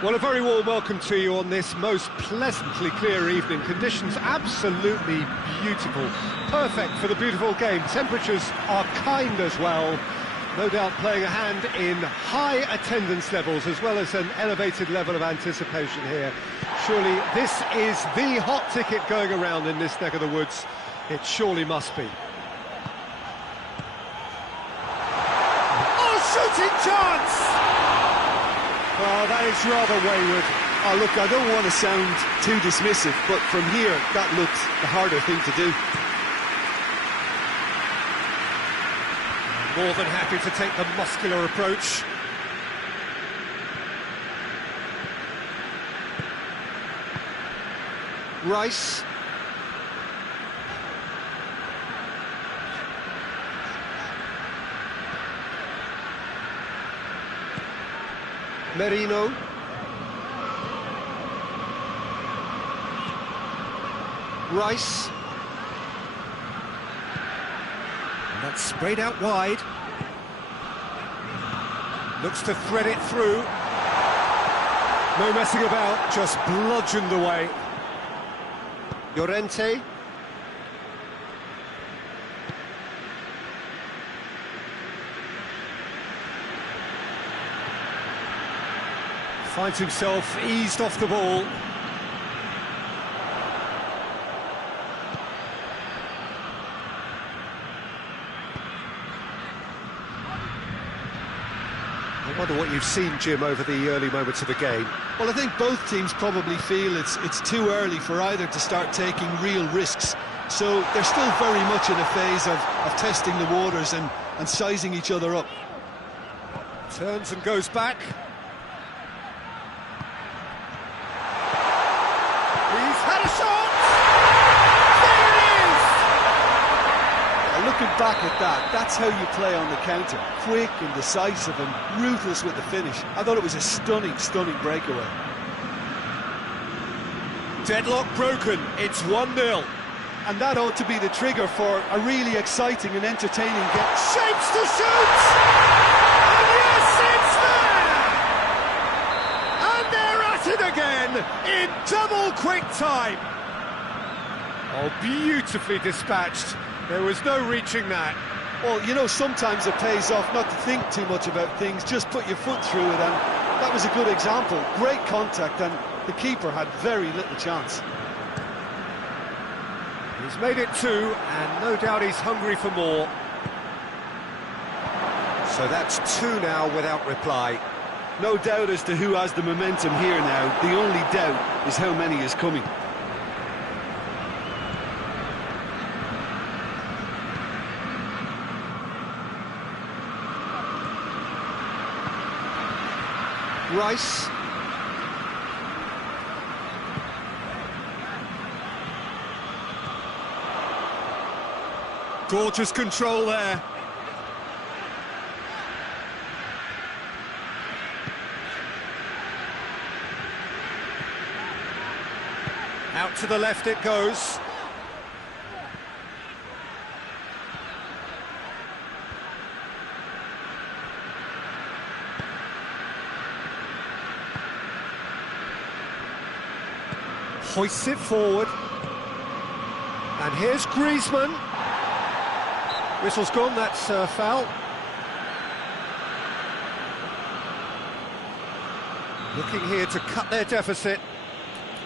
Well, a very warm welcome to you on this most pleasantly clear evening. Conditions absolutely beautiful. Perfect for the beautiful game. Temperatures are kind as well. No doubt playing a hand in high attendance levels as well as an elevated level of anticipation here. Surely this is the hot ticket going around in this neck of the woods. It surely must be. Oh, shooting chance! Well, that is rather wayward. Oh, look, I don't want to sound too dismissive, but from here, that looks the harder thing to do. More than happy to take the muscular approach. Rice. Merino. Rice. And that's sprayed out wide. Looks to thread it through. No messing about, just bludgeoned away. Llorente. Finds himself eased off the ball. I wonder what you've seen, Jim, over the early moments of the game. Well, I think both teams probably feel it's too early for either to start taking real risks. So they're still very much in a phase of testing the waters and sizing each other up. Turns and goes back. He's had a shot! There it is! Looking back at that, that's how you play on the counter. Quick and decisive and ruthless with the finish. I thought it was a stunning, stunning breakaway. Deadlock broken, it's 1-0. And that ought to be the trigger for a really exciting and entertaining game. Shapes to shoot! And yes, it's there! And they're at it again in double quick time. Oh, beautifully dispatched. There was no reaching that. Well, you know, sometimes it pays off not to think too much about things, just put your foot through it, and that was a good example. Great contact, and the keeper had very little chance. He's made it 2, and no doubt he's hungry for more. So that's 2 now without reply. No doubt as to who has the momentum here now. The only doubt is how many is coming. Rice. Gorgeous control there. Out to the left it goes. Hoists it forward. And here's Griezmann. Whistle's gone, that's foul. Looking here to cut their deficit.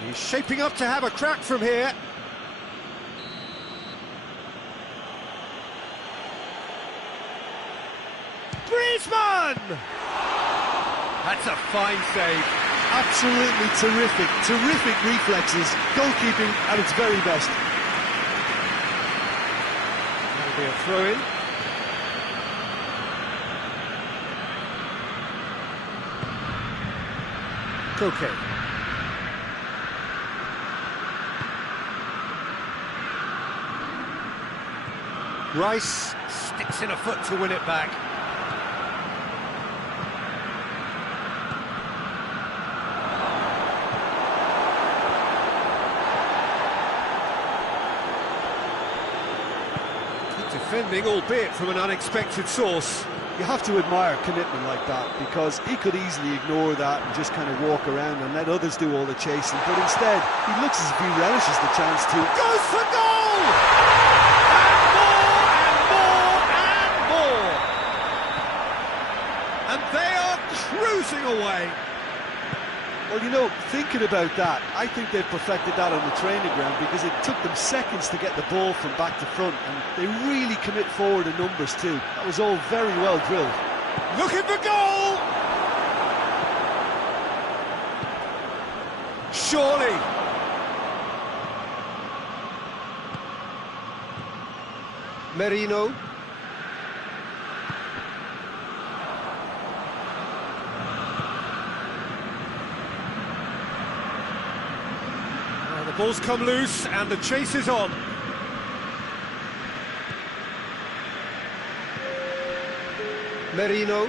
He's shaping up to have a crack from here. Griezmann! That's a fine save. Absolutely terrific, terrific reflexes. Goalkeeping at its very best. That'll be a throw-in. Koke. Rice sticks in a foot to win it back. Good defending, albeit from an unexpected source. You have to admire commitment like that, because he could easily ignore that and just kind of walk around and let others do all the chasing, but instead he looks as if he relishes the chance to... Goes for goal! And more and more and more! And they are cruising away. Well, you know, thinking about that, I think they've perfected that on the training ground, because it took them seconds to get the ball from back to front, and they really commit forward in numbers too. That was all very well drilled. Looking for goal! Surely! Merino. The ball's come loose and the chase is on. Merino.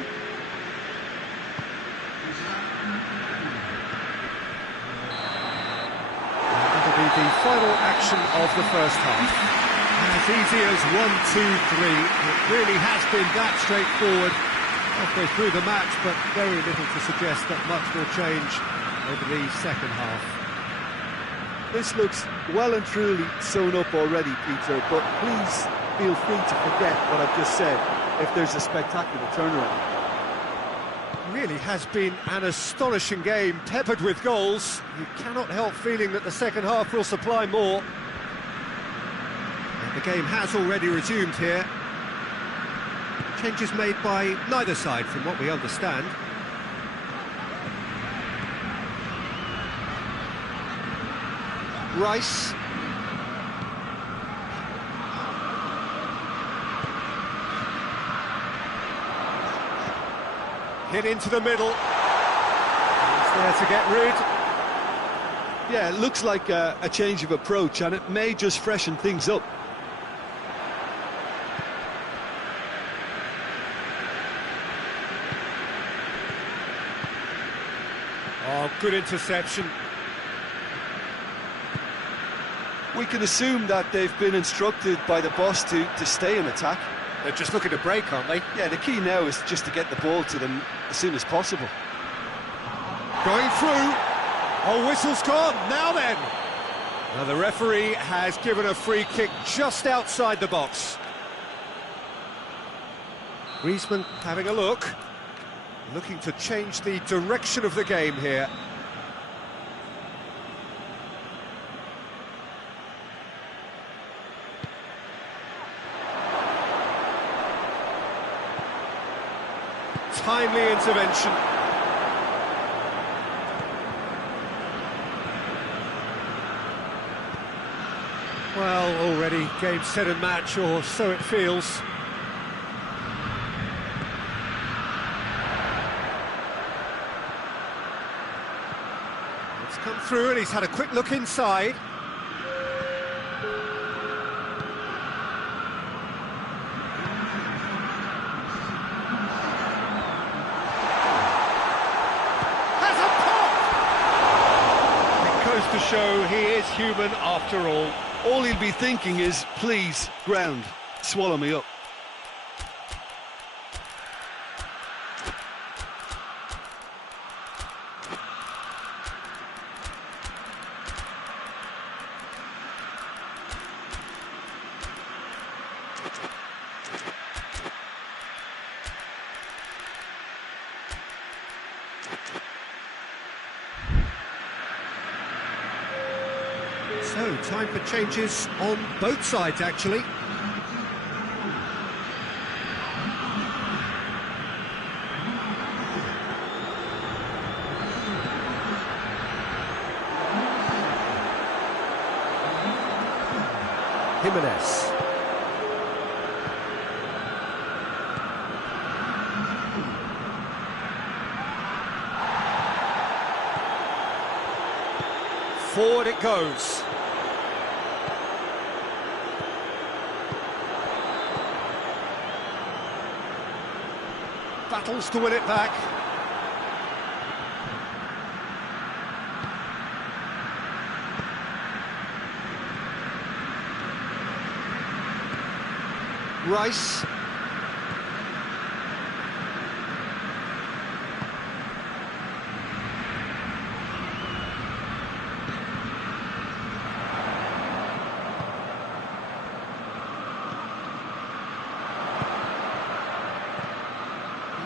That'll be the final action of the first half. As easy as 1, 2, 3. It really has been that straightforward halfway through the match, but very little to suggest that much will change over the second half. This looks well and truly sewn up already, Peter, but please feel free to forget what I've just said if there's a spectacular turnaround. Really has been an astonishing game, peppered with goals. You cannot help feeling that the second half will supply more. And the game has already resumed here. Changes made by neither side, from what we understand. Rice. Hit into the middle. He's there to get rid. Yeah, it looks like a change of approach, and it may just freshen things up. Oh, good interception. We can assume that they've been instructed by the boss to stay in attack. They're just looking to break, aren't they? Yeah, the key now is just to get the ball to them as soon as possible. Going through. Oh, whistle's gone. Now then. Now the referee has given a free kick just outside the box. Griezmann having a look. Looking to change the direction of the game here. Timely intervention. Well, already game, set and match, or so it feels. It's come through and he's had a quick look inside. To show he is human after all. All he'll be thinking is, please, ground, swallow me up. So, time for changes on both sides, actually. Jimenez. Forward it goes. Battles to win it back. Rice.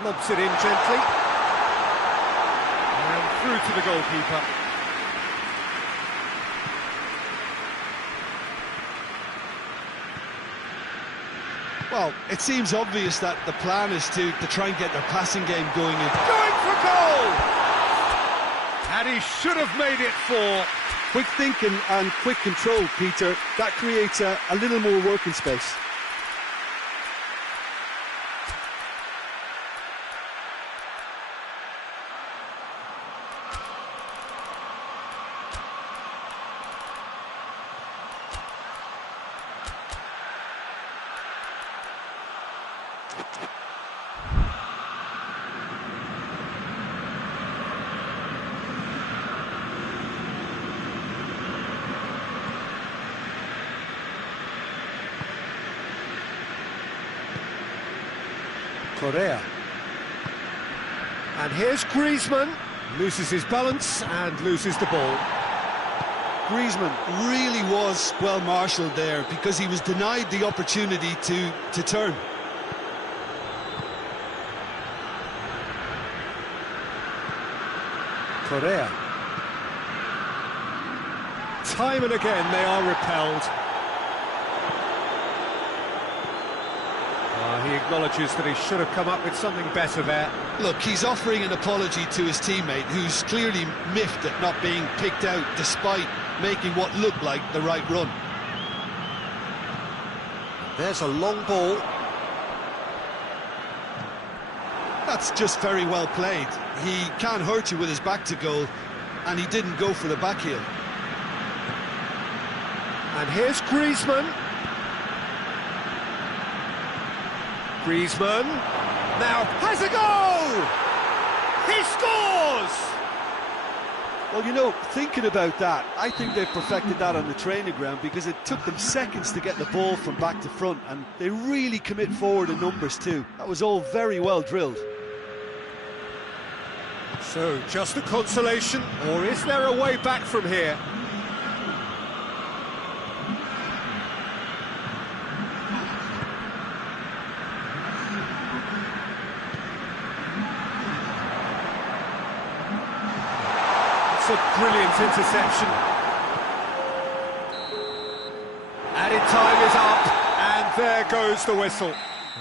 lobs it in gently. And through to the goalkeeper. Well, it seems obvious that the plan is to try and get their passing game going. Going for goal! And he should have made it 4. Quick thinking and quick control, Peter. That creates a little more working space. Correa. And here's Griezmann. Loses his balance and loses the ball. Griezmann really was well marshalled there because he was denied the opportunity to turn. Correa. Time and again they are repelled. He acknowledges that he should have come up with something better there. Look, he's offering an apology to his teammate, who's clearly miffed at not being picked out despite making what looked like the right run. There's a long ball. That's just very well played. He can't hurt you with his back to goal, and he didn't go for the back heel. And here's Griezmann. Griezmann now has a goal! He scores! Well, you know, thinking about that, I think they've perfected that on the training ground because it took them seconds to get the ball from back to front, and they really commit forward in numbers too. That was all very well drilled. So, just a consolation, or is there a way back from here? It's a brilliant interception. Added time is up, and there goes the whistle.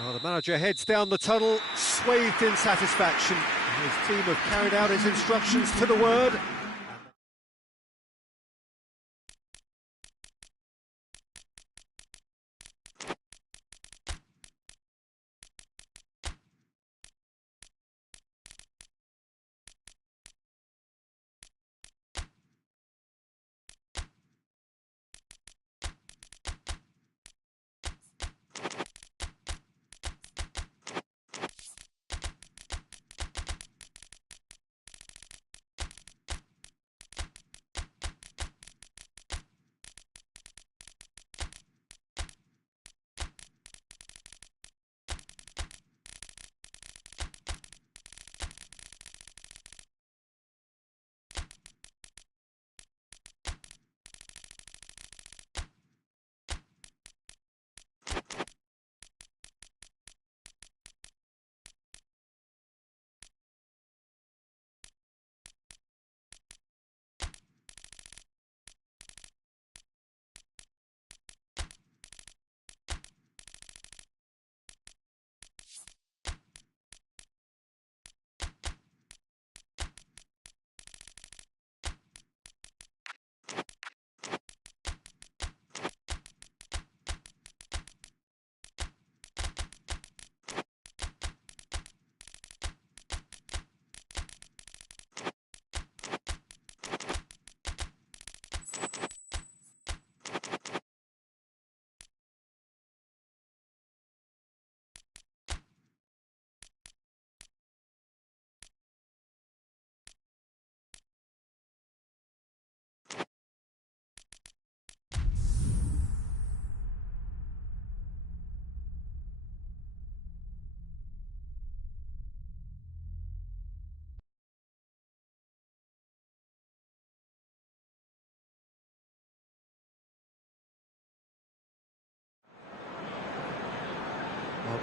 Well, the manager heads down the tunnel, swathed in satisfaction. His team have carried out his instructions to the word.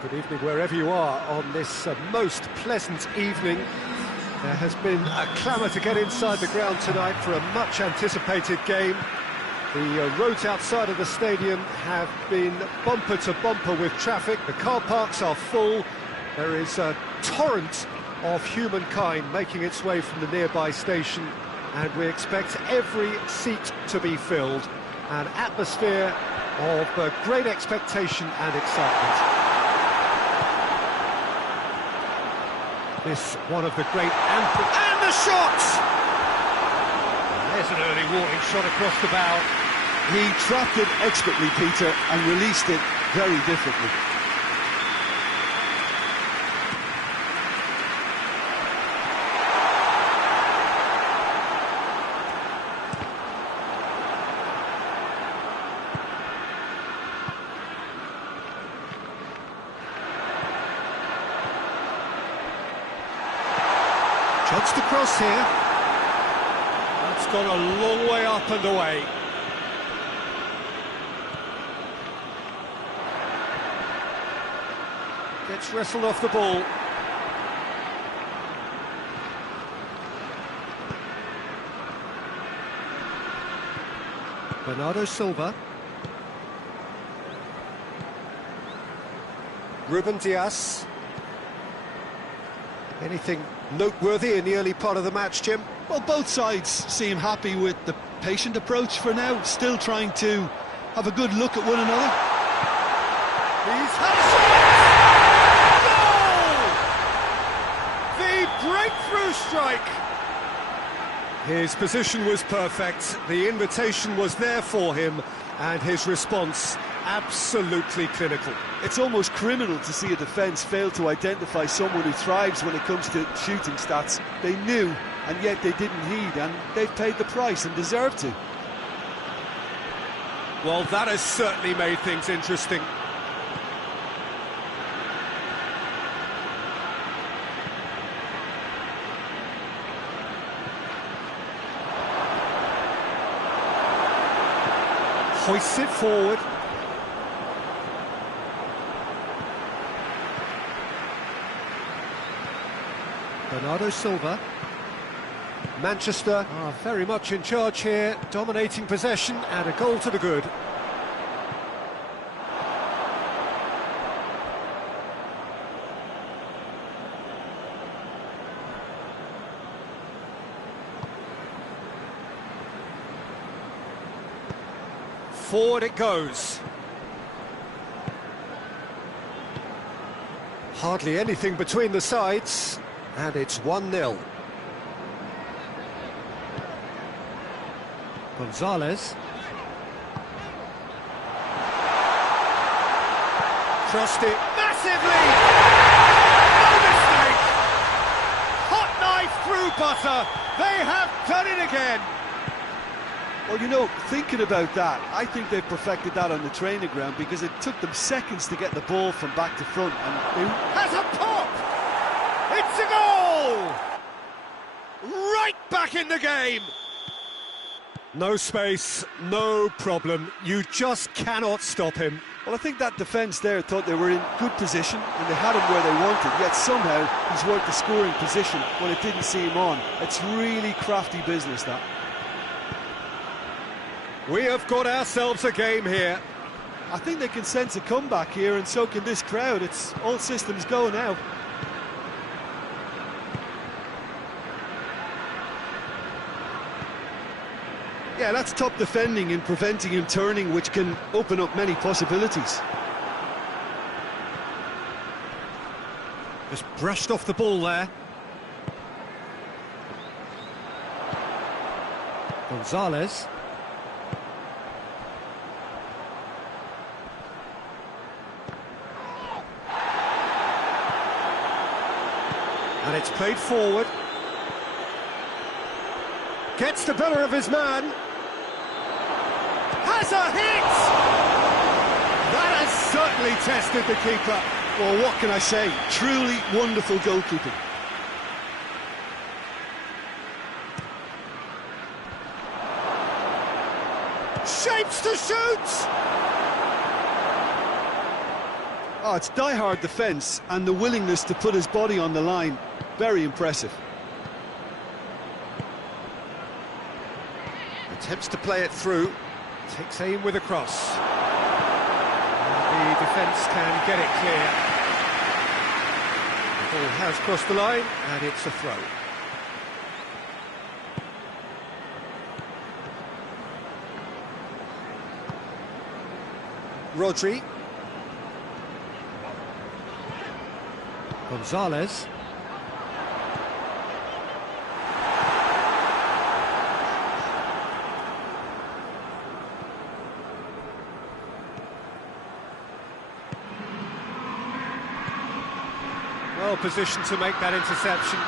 Good evening wherever you are on this most pleasant evening. There has been a clamour to get inside the ground tonight for a much anticipated game. The roads outside of the stadium have been bumper to bumper with traffic. The car parks are full. There is a torrent of humankind making its way from the nearby station, and we expect every seat to be filled. An atmosphere of great expectation and excitement. This one of the great anthems. And the shot! There's an early warning shot across the bow. He trapped it expertly, Peter, and released it very differently. Shots to cross here. That's gone a long way up and away. Gets wrestled off the ball. Bernardo Silva. Ruben Dias. Anything noteworthy in the early part of the match, Jim? Well, both sides seem happy with the patient approach for now, still trying to have a good look at one another. He's had a goal! The breakthrough strike! His position was perfect, the invitation was there for him, and his response absolutely clinical. It's almost criminal to see a defence fail to identify someone who thrives when it comes to shooting stats. They knew, and yet they didn't heed, and they've paid the price and deserve to. Well, that has certainly made things interesting. Hoists it forward. Bernardo Silva. Manchester are very much in charge here, dominating possession and a goal to the good. Forward it goes. Hardly anything between the sides, and it's 1-0. Gonzalez. Crossed it massively! No mistake! Hot knife through butter! They have done it again! Well, you know, thinking about that, I think they've perfected that on the training ground because it took them seconds to get the ball from back to front. And they... Has a pop! It's a goal! Right back in the game! No space, no problem. You just cannot stop him. Well, I think that defence there thought they were in good position and they had him where they wanted, yet somehow he's worked the scoring position when it didn't see him on. It's really crafty business, that. We have got ourselves a game here. I think they can sense a comeback here, and so can this crowd. It's all systems go now. Yeah, that's top defending and preventing him turning, which can open up many possibilities. Just brushed off the ball there. Gonzalez. And it's played forward. Gets the better of his man. Has a hit! That has certainly tested the keeper. Well, what can I say? Truly wonderful goalkeeping. Shapes to shoot! Oh, it's die-hard defence and the willingness to put his body on the line. Very impressive. Attempts to play it through. Takes aim with a cross. The defence can get it clear. The ball has crossed the line, and it's a throw. Rodri. Gonzalez. Well positioned to make that interception.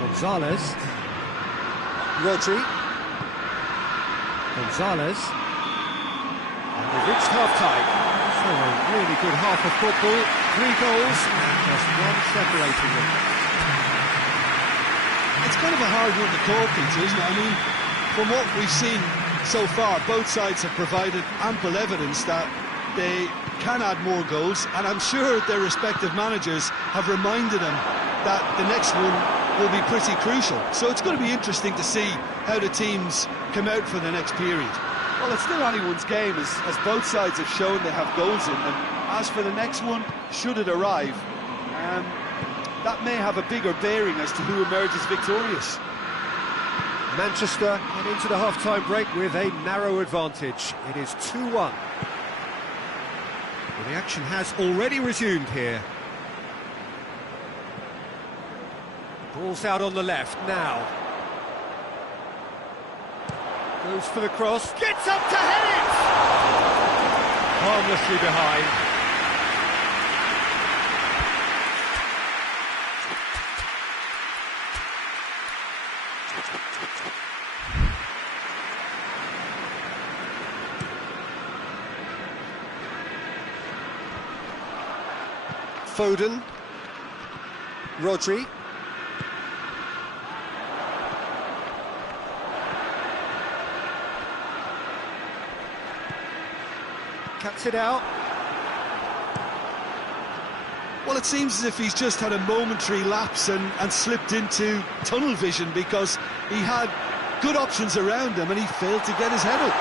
Gonzalez. Rodri. Gonzalez. And we've reached half-time. So a really good half of football. 3 goals and just one separating them. It's kind of a hard one to call, Peter, isn't it? I mean, from what we've seen so far, both sides have provided ample evidence that they can add more goals, and I'm sure their respective managers have reminded them that the next one will be pretty crucial. So it's going to be interesting to see how the teams come out for the next period. Well, it's still anyone's game, as both sides have shown they have goals in them. As for the next one, should it arrive, that may have a bigger bearing as to who emerges victorious. Manchester head into the half-time break with a narrow advantage. It is 2-1. Well, the action has already resumed here. Ball's out on the left now. Goes for the cross. Gets up to head it! Harmlessly behind. Foden. Rodri. Cuts it out. Well, it seems as if he's just had a momentary lapse and slipped into tunnel vision, because he had good options around him and he failed to get his head up.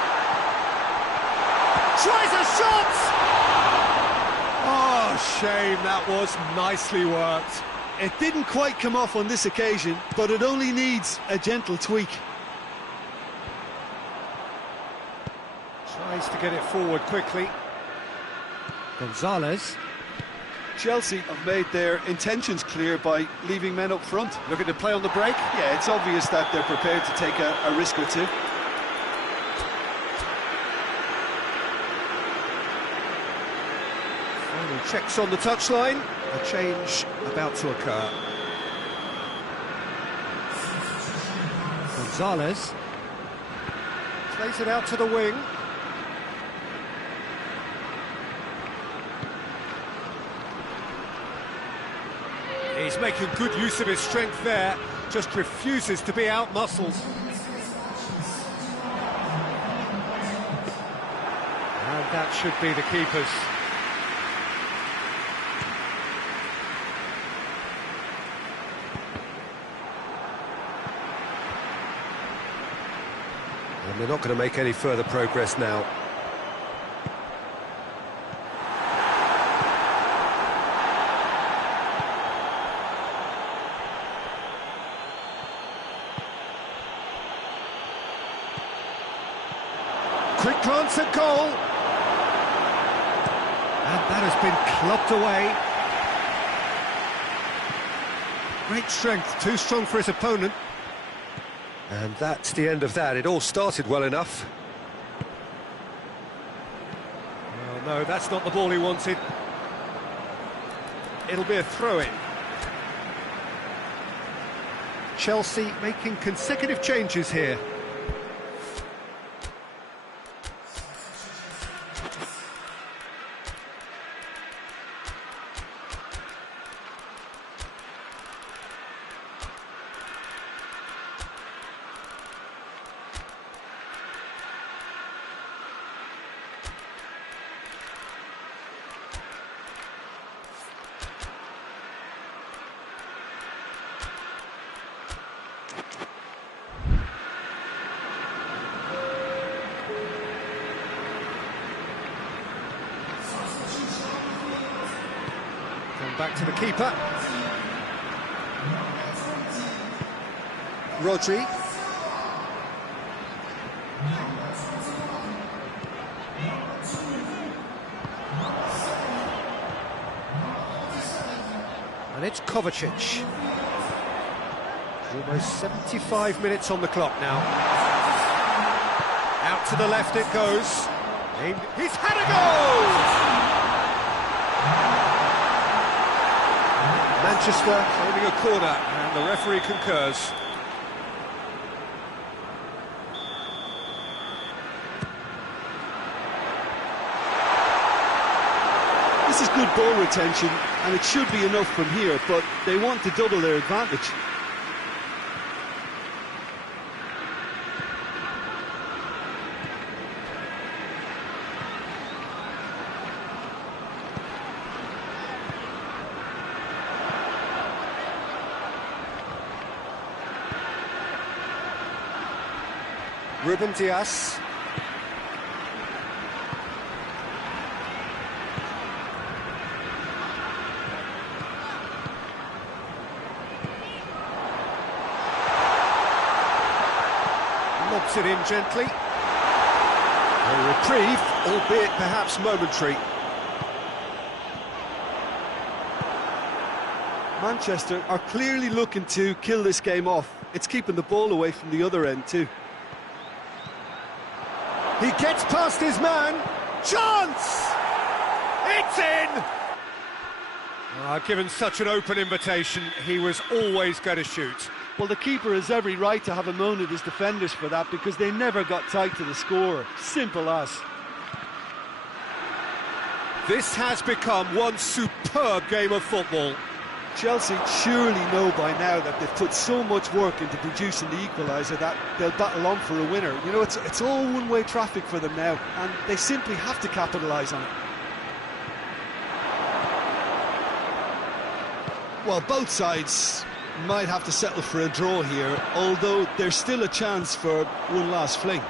Tries a shot! Oh, shame, that was nicely worked. It didn't quite come off on this occasion, but it only needs a gentle tweak. Tries to get it forward quickly. Gonzalez. Chelsea have made their intentions clear by leaving men up front. Looking to play on the break. Yeah, it's obvious that they're prepared to take a risk or two. Final checks on the touchline. A change about to occur. Gonzalez. Plays it out to the wing. He's making good use of his strength there, just refuses to be out-muscled. And that should be the keeper's. And they're not going to make any further progress now. Quick glance at goal. And that has been clubbed away. Great strength, too strong for his opponent. And that's the end of that. It all started well enough. Well, no, that's not the ball he wanted. It'll be a throw-in. Chelsea making consecutive changes here. Back to the keeper. Rodri. And it's Kovacic. Almost 75 minutes on the clock now. Out to the left it goes. He's had a goal! Manchester holding a corner, and the referee concurs. This is good ball retention, and it should be enough from here, but they want to double their advantage. Ruben Dias. Lobs it in gently. A reprieve, albeit perhaps momentary. Manchester are clearly looking to kill this game off. It's keeping the ball away from the other end too. He gets past his man. Chance! It's in! Given such an open invitation, he was always going to shoot. Well, the keeper has every right to have a moan at his defenders for that, because they never got tight to the score. Simple as. This has become one superb game of football. Chelsea surely know by now that they've put so much work into producing the equaliser that they'll battle on for a winner. You know, it's all one-way traffic for them now, and they simply have to capitalise on it. Well, both sides might have to settle for a draw here, although there's still a chance for one last fling.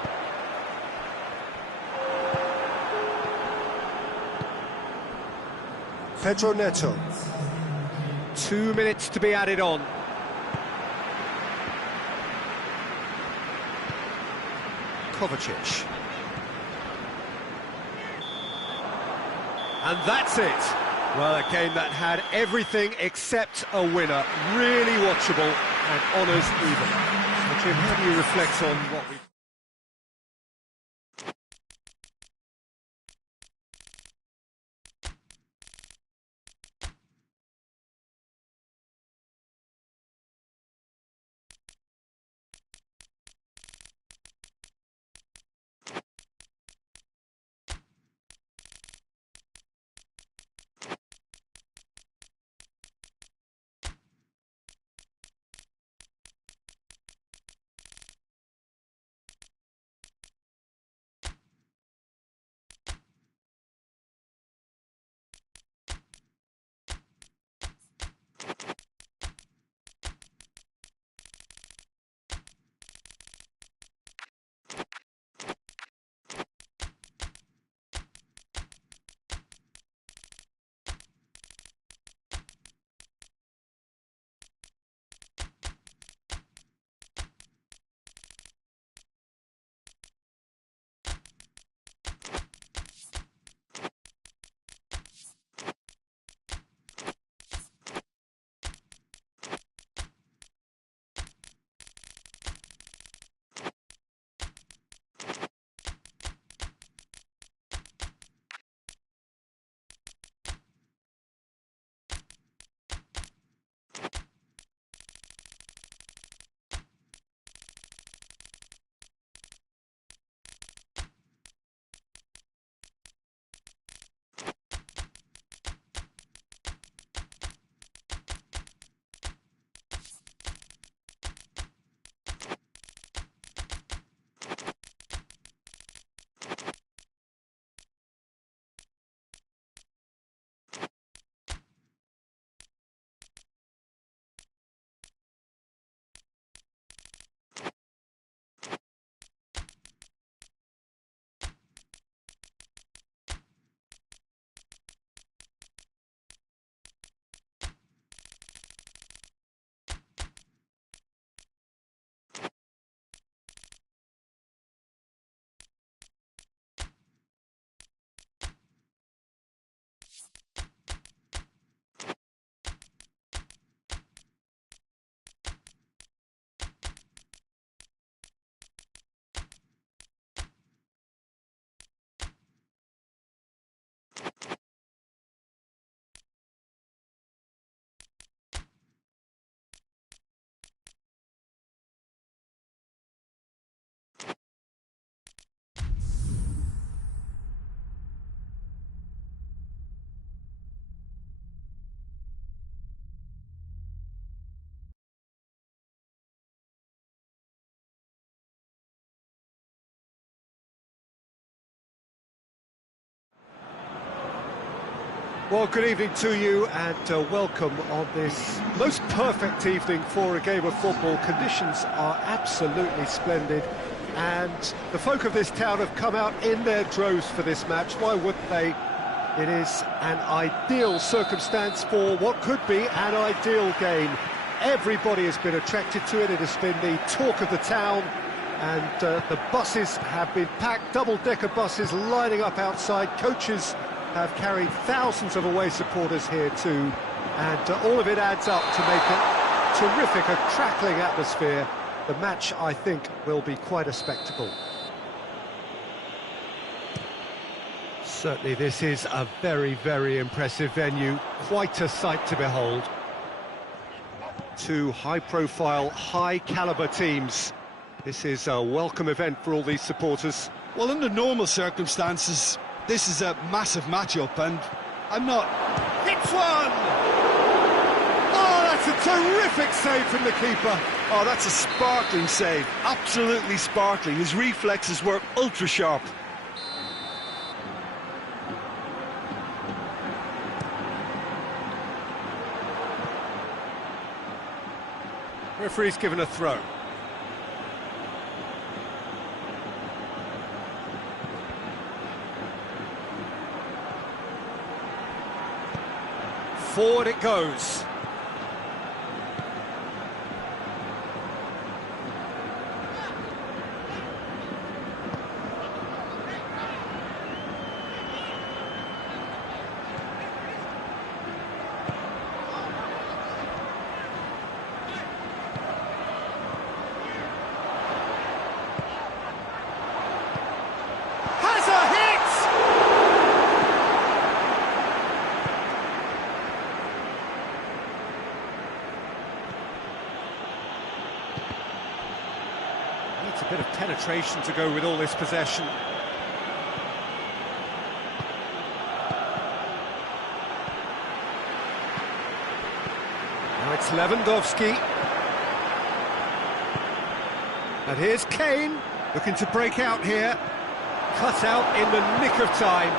Pedro Neto. 2 minutes to be added on. Kovacic. And that's it. Well, a game that had everything except a winner. Really watchable and honours even. So, Jim, how do you reflect on what we... Well, good evening to you and welcome on this most perfect evening for a game of football. Conditions are absolutely splendid and the folk of this town have come out in their droves for this match. Why wouldn't they? It is an ideal circumstance for what could be an ideal game. Everybody has been attracted to it. It has been the talk of the town, and the buses have been packed, double-decker buses lining up outside. Coaches have carried thousands of away supporters here too, and all of it adds up to make it terrific, a crackling atmosphere. The match, I think, will be quite a spectacle. Certainly this is a very, very impressive venue, quite a sight to behold. Two high-profile, high-caliber teams. This is a welcome event for all these supporters. Well, under normal circumstances, this is a massive matchup, and I'm not... Hits one! Oh, that's a terrific save from the keeper. Oh, that's a sparkling save, absolutely sparkling. His reflexes were ultra-sharp. Referee's given a throw. Forward it goes. Needs a bit of penetration to go with all this possession. Now it's Lewandowski. And here's Kane, looking to break out here. Cut out in the nick of time.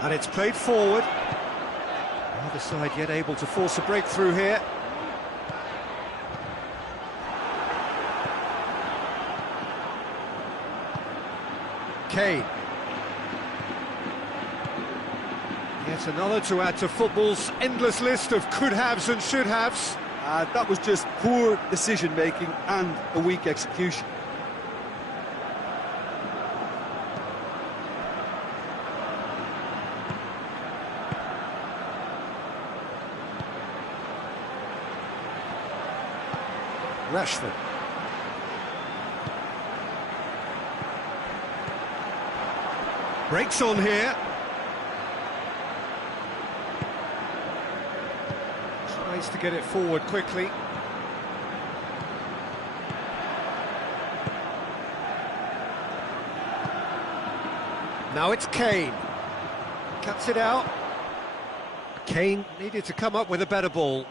And it's played forward. Neither side yet able to force a breakthrough here. Kane. Yet another to add to football's endless list of could-haves and should-haves. That was just poor decision-making and a weak execution. Rashford. Breaks on here. Tries to get it forward quickly. Now it's Kane. Cuts it out. Kane needed to come up with a better ball.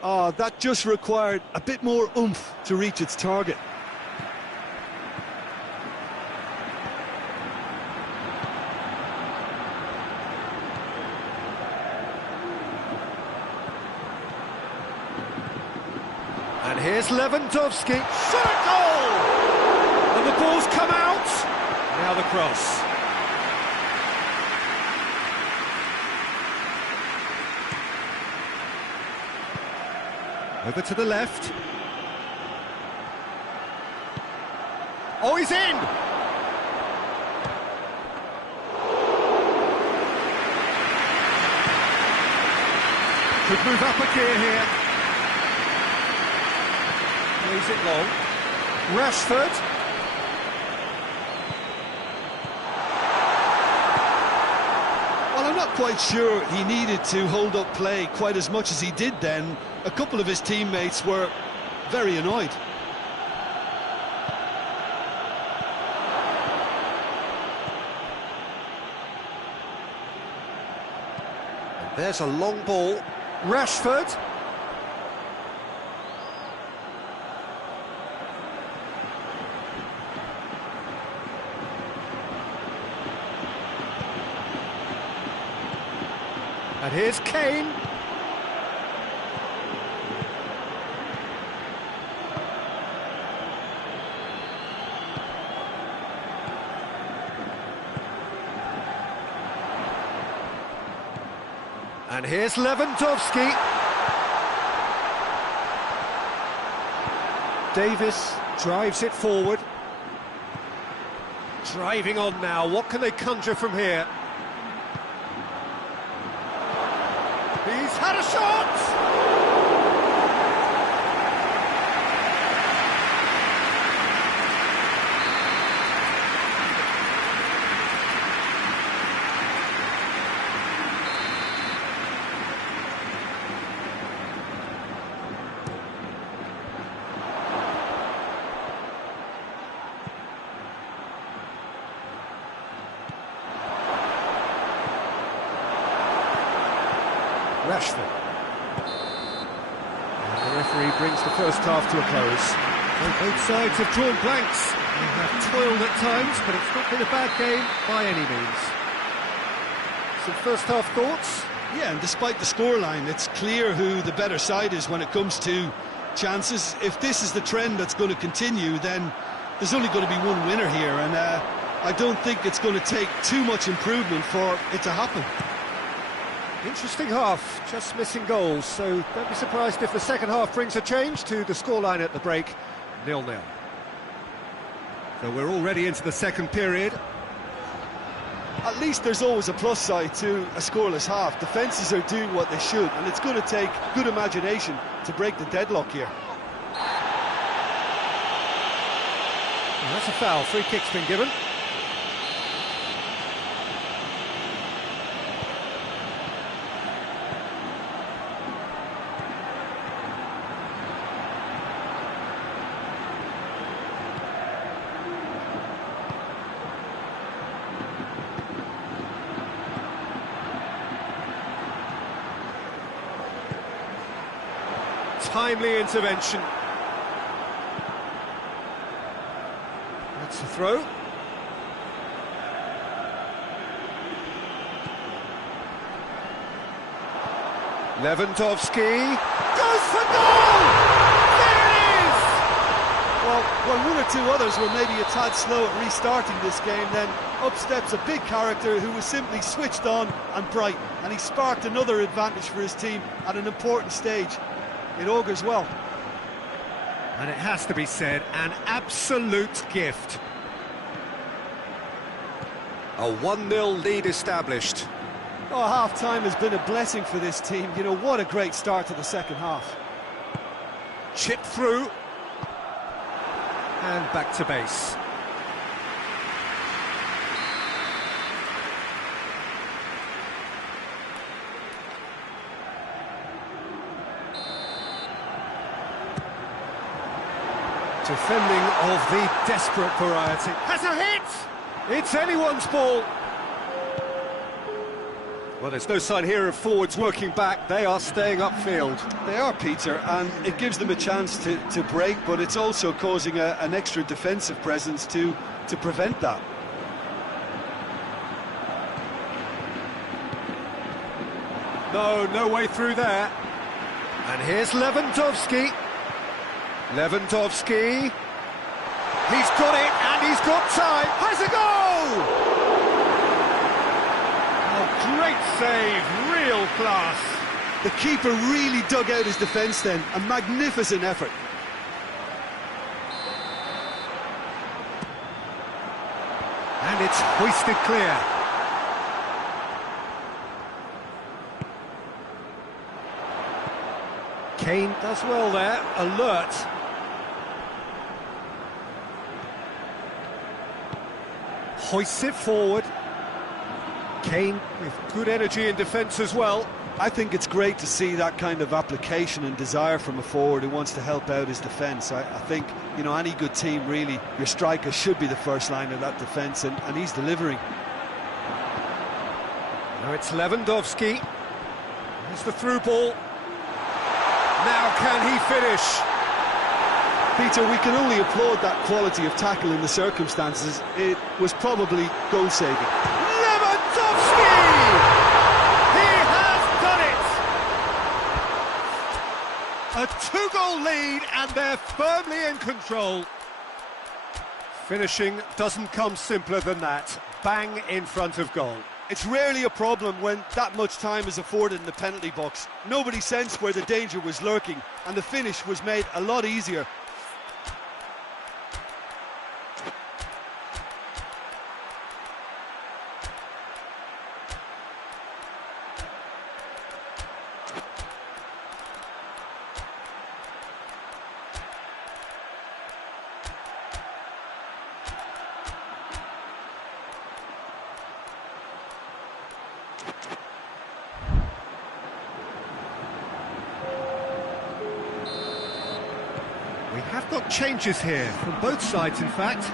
Oh, that just required a bit more oomph to reach its target. And here's Lewandowski. Shot a goal! And the ball's come out. Now the cross. Over to the left. Oh, he's in! Could move up a gear here. Plays it long. Rashford. Well, I'm not quite sure he needed to hold up play quite as much as he did then. A couple of his teammates were very annoyed. And there's a long ball. Rashford. And here's Kane. And here's Lewandowski. Davis drives it forward. Driving on now, what can they conjure from here? He's had a shot! Rashford. And the referee brings the first half to a close. Well, both sides have drawn blanks. They have toiled at times, but it's not been a bad game by any means. Some first half thoughts? Yeah, and despite the scoreline, it's clear who the better side is when it comes to chances. If this is the trend that's going to continue, then there's only going to be one winner here, and I don't think it's going to take too much improvement for it to happen. Interesting half, just missing goals, so don't be surprised if the second half brings a change to the scoreline at the break, 0-0. So we're already into the second period. At least there's always a plus side to a scoreless half. Defences are doing what they should, and it's going to take good imagination to break the deadlock here. Well, that's a foul, free kick's been given. Timely intervention. That's a throw. Lewandowski goes for goal! There it is! Well, when one or two others were maybe a tad slow at restarting this game, then up steps a big character who was simply switched on and bright, and he sparked another advantage for his team at an important stage. It augurs well. And it has to be said, an absolute gift. A 1-0 lead established. Oh, half-time has been a blessing for this team. You know, what a great start to the second half. Chip through. And back to base. Defending of the desperate variety. Has a hit! It's anyone's ball. Well, there's no sign here of forwards working back. They are staying upfield. They are, Peter, and it gives them a chance to break, but it's also causing an extra defensive presence to prevent that. No way through there. And here's Lewandowski. Lewandowski, he's got it, and he's got time, has a goal! Oh, great save, real class. The keeper really dug out his defence then, a magnificent effort. And it's hoisted clear. Kane does well there, alert. Hoists it forward. Kane with good energy in defence as well. I think it's great to see that kind of application and desire from a forward who wants to help out his defence. I think, you know, any good team, really, your striker should be the first line of that defence, and he's delivering. Now it's Lewandowski. There's the through ball. Now can he finish? Peter, we can only applaud that quality of tackle in the circumstances. It was probably goal-saving. Lewandowski! He has A two-goal lead, and they're firmly in control. Finishing doesn't come simpler than that. Bang in front of goal. It's rarely a problem when that much time is afforded in the penalty box. Nobody sensed where the danger was lurking, and the finish was made a lot easier. We have got changes here, from both sides in fact.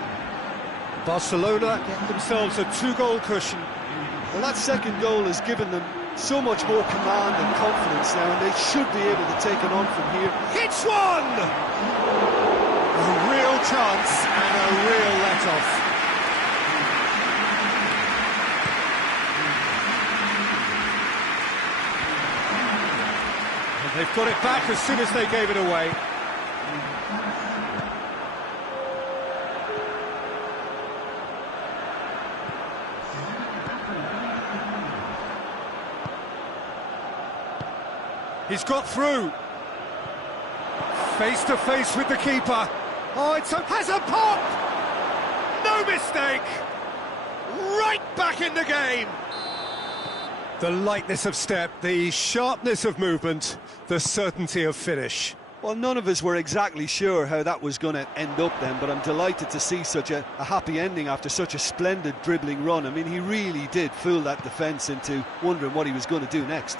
Barcelona get themselves a two-goal cushion. Well, that second goal has given them so much more command and confidence now, and they should be able to take it on from here. Hits one! A real chance and a real let-off. And they've got it back as soon as they gave it away. He's got through. Face to face with the keeper. Oh, has a pop! No mistake! Right back in the game! The lightness of step, the sharpness of movement, the certainty of finish. Well, none of us were exactly sure how that was going to end up then, but I'm delighted to see such a happy ending after such a splendid dribbling run. I mean, he really did fool that defence into wondering what he was going to do next.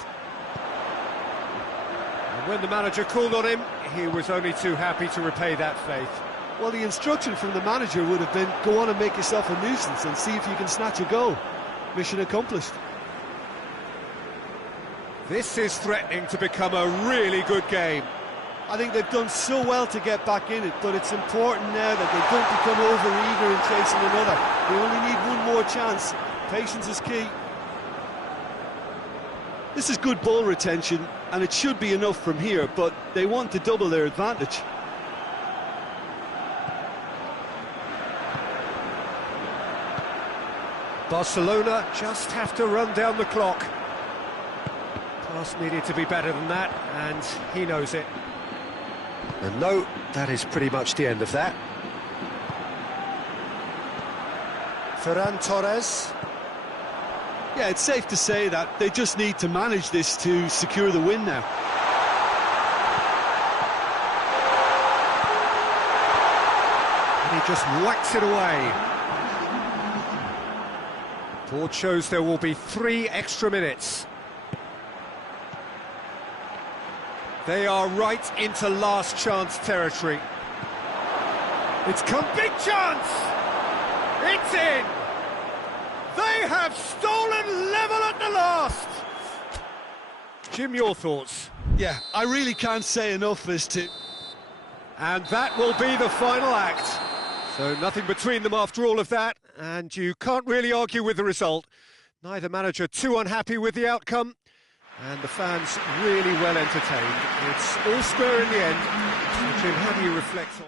When the manager called on him, he was only too happy to repay that faith. Well, the instruction from the manager would have been, go on and make yourself a nuisance and see if you can snatch a goal. Mission accomplished. This is threatening to become a really good game. I think they've done so well to get back in it, but it's important now that they don't become over-eager in chasing another. They only need one more chance. Patience is key. This is good ball retention, and it should be enough from here, but they want to double their advantage. Barcelona just have to run down the clock. Pass needed to be better than that, and he knows it. And no, that is pretty much the end of that. Ferran Torres. Yeah, it's safe to say that they just need to manage this to secure the win now. And he just whacks it away. Board shows there will be 3 extra minutes. They are right into last chance territory. It's come, big chance! It's in! They have stolen level at the last! Jim, your thoughts? Yeah, I really can't say enough as to... And that will be the final act. So nothing between them after all of that, and you can't really argue with the result. Neither manager too unhappy with the outcome, and the fans really well entertained. It's all square in the end. So Jim, how do you reflect on...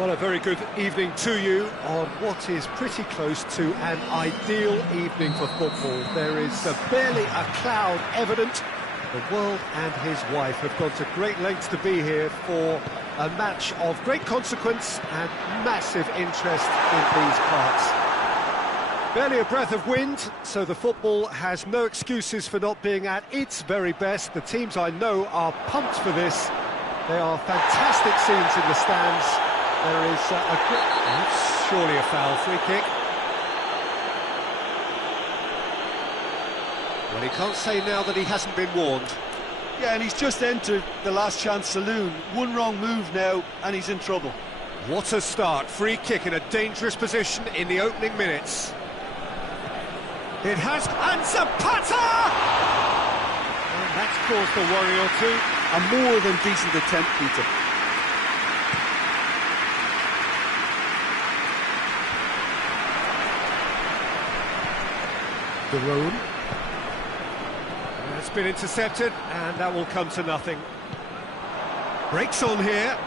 Well, a very good evening to you on what is pretty close to an ideal evening for football. There is barely a cloud evident. The world and his wife have gone to great lengths to be here for a match of great consequence and massive interest in these parts. Barely a breath of wind, so the football has no excuses for not being at its very best. The teams I know are pumped for this. There are fantastic scenes in the stands. There is surely a foul, free kick. Well, he can't say now that he hasn't been warned. Yeah, and he's just entered the last chance saloon. One wrong move now, and he's in trouble. What a start. Free kick in a dangerous position in the opening minutes. It has... and Zapata! And that's caused a worry or two. A more than decent attempt, Peter. Garone. It's been intercepted, and that will come to nothing. Breaks on here.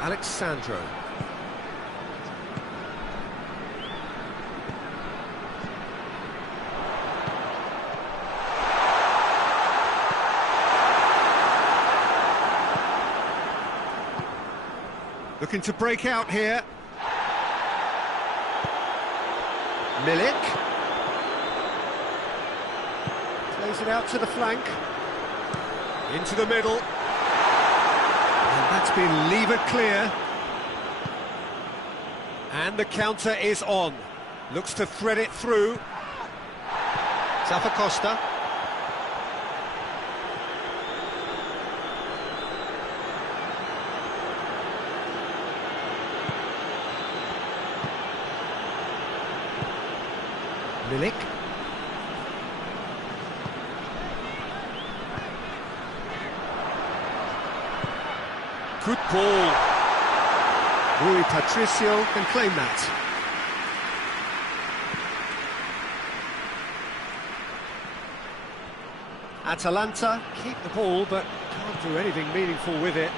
Alexandro. Looking to break out here. Milik. Plays it out to the flank. Into the middle. And that's been levered clear. And the counter is on. Looks to thread it through. Zappacosta. Milik. Good ball. Rui Patricio can claim that. Atalanta keep the ball but can't do anything meaningful with it.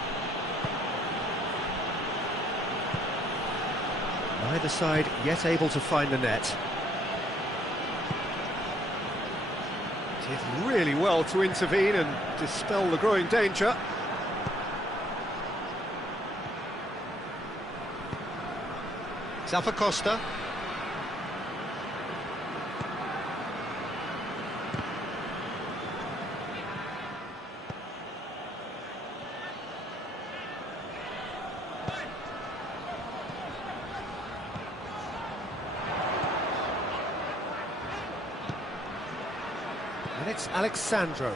Neither side yet able to find the net. Did really well to intervene and dispel the growing danger. Zappacosta. And it's Alexandro.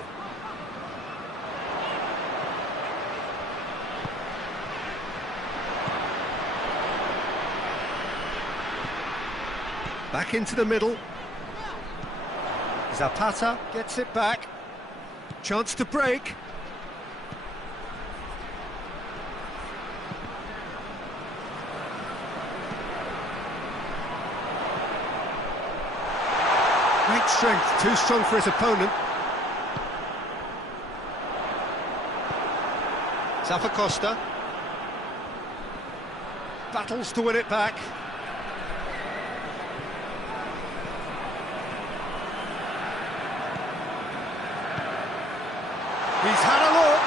Back into the middle. Zapata gets it back. Chance to break. Great strength, too strong for his opponent. Zappacosta. Battles to win it back. He's had a look.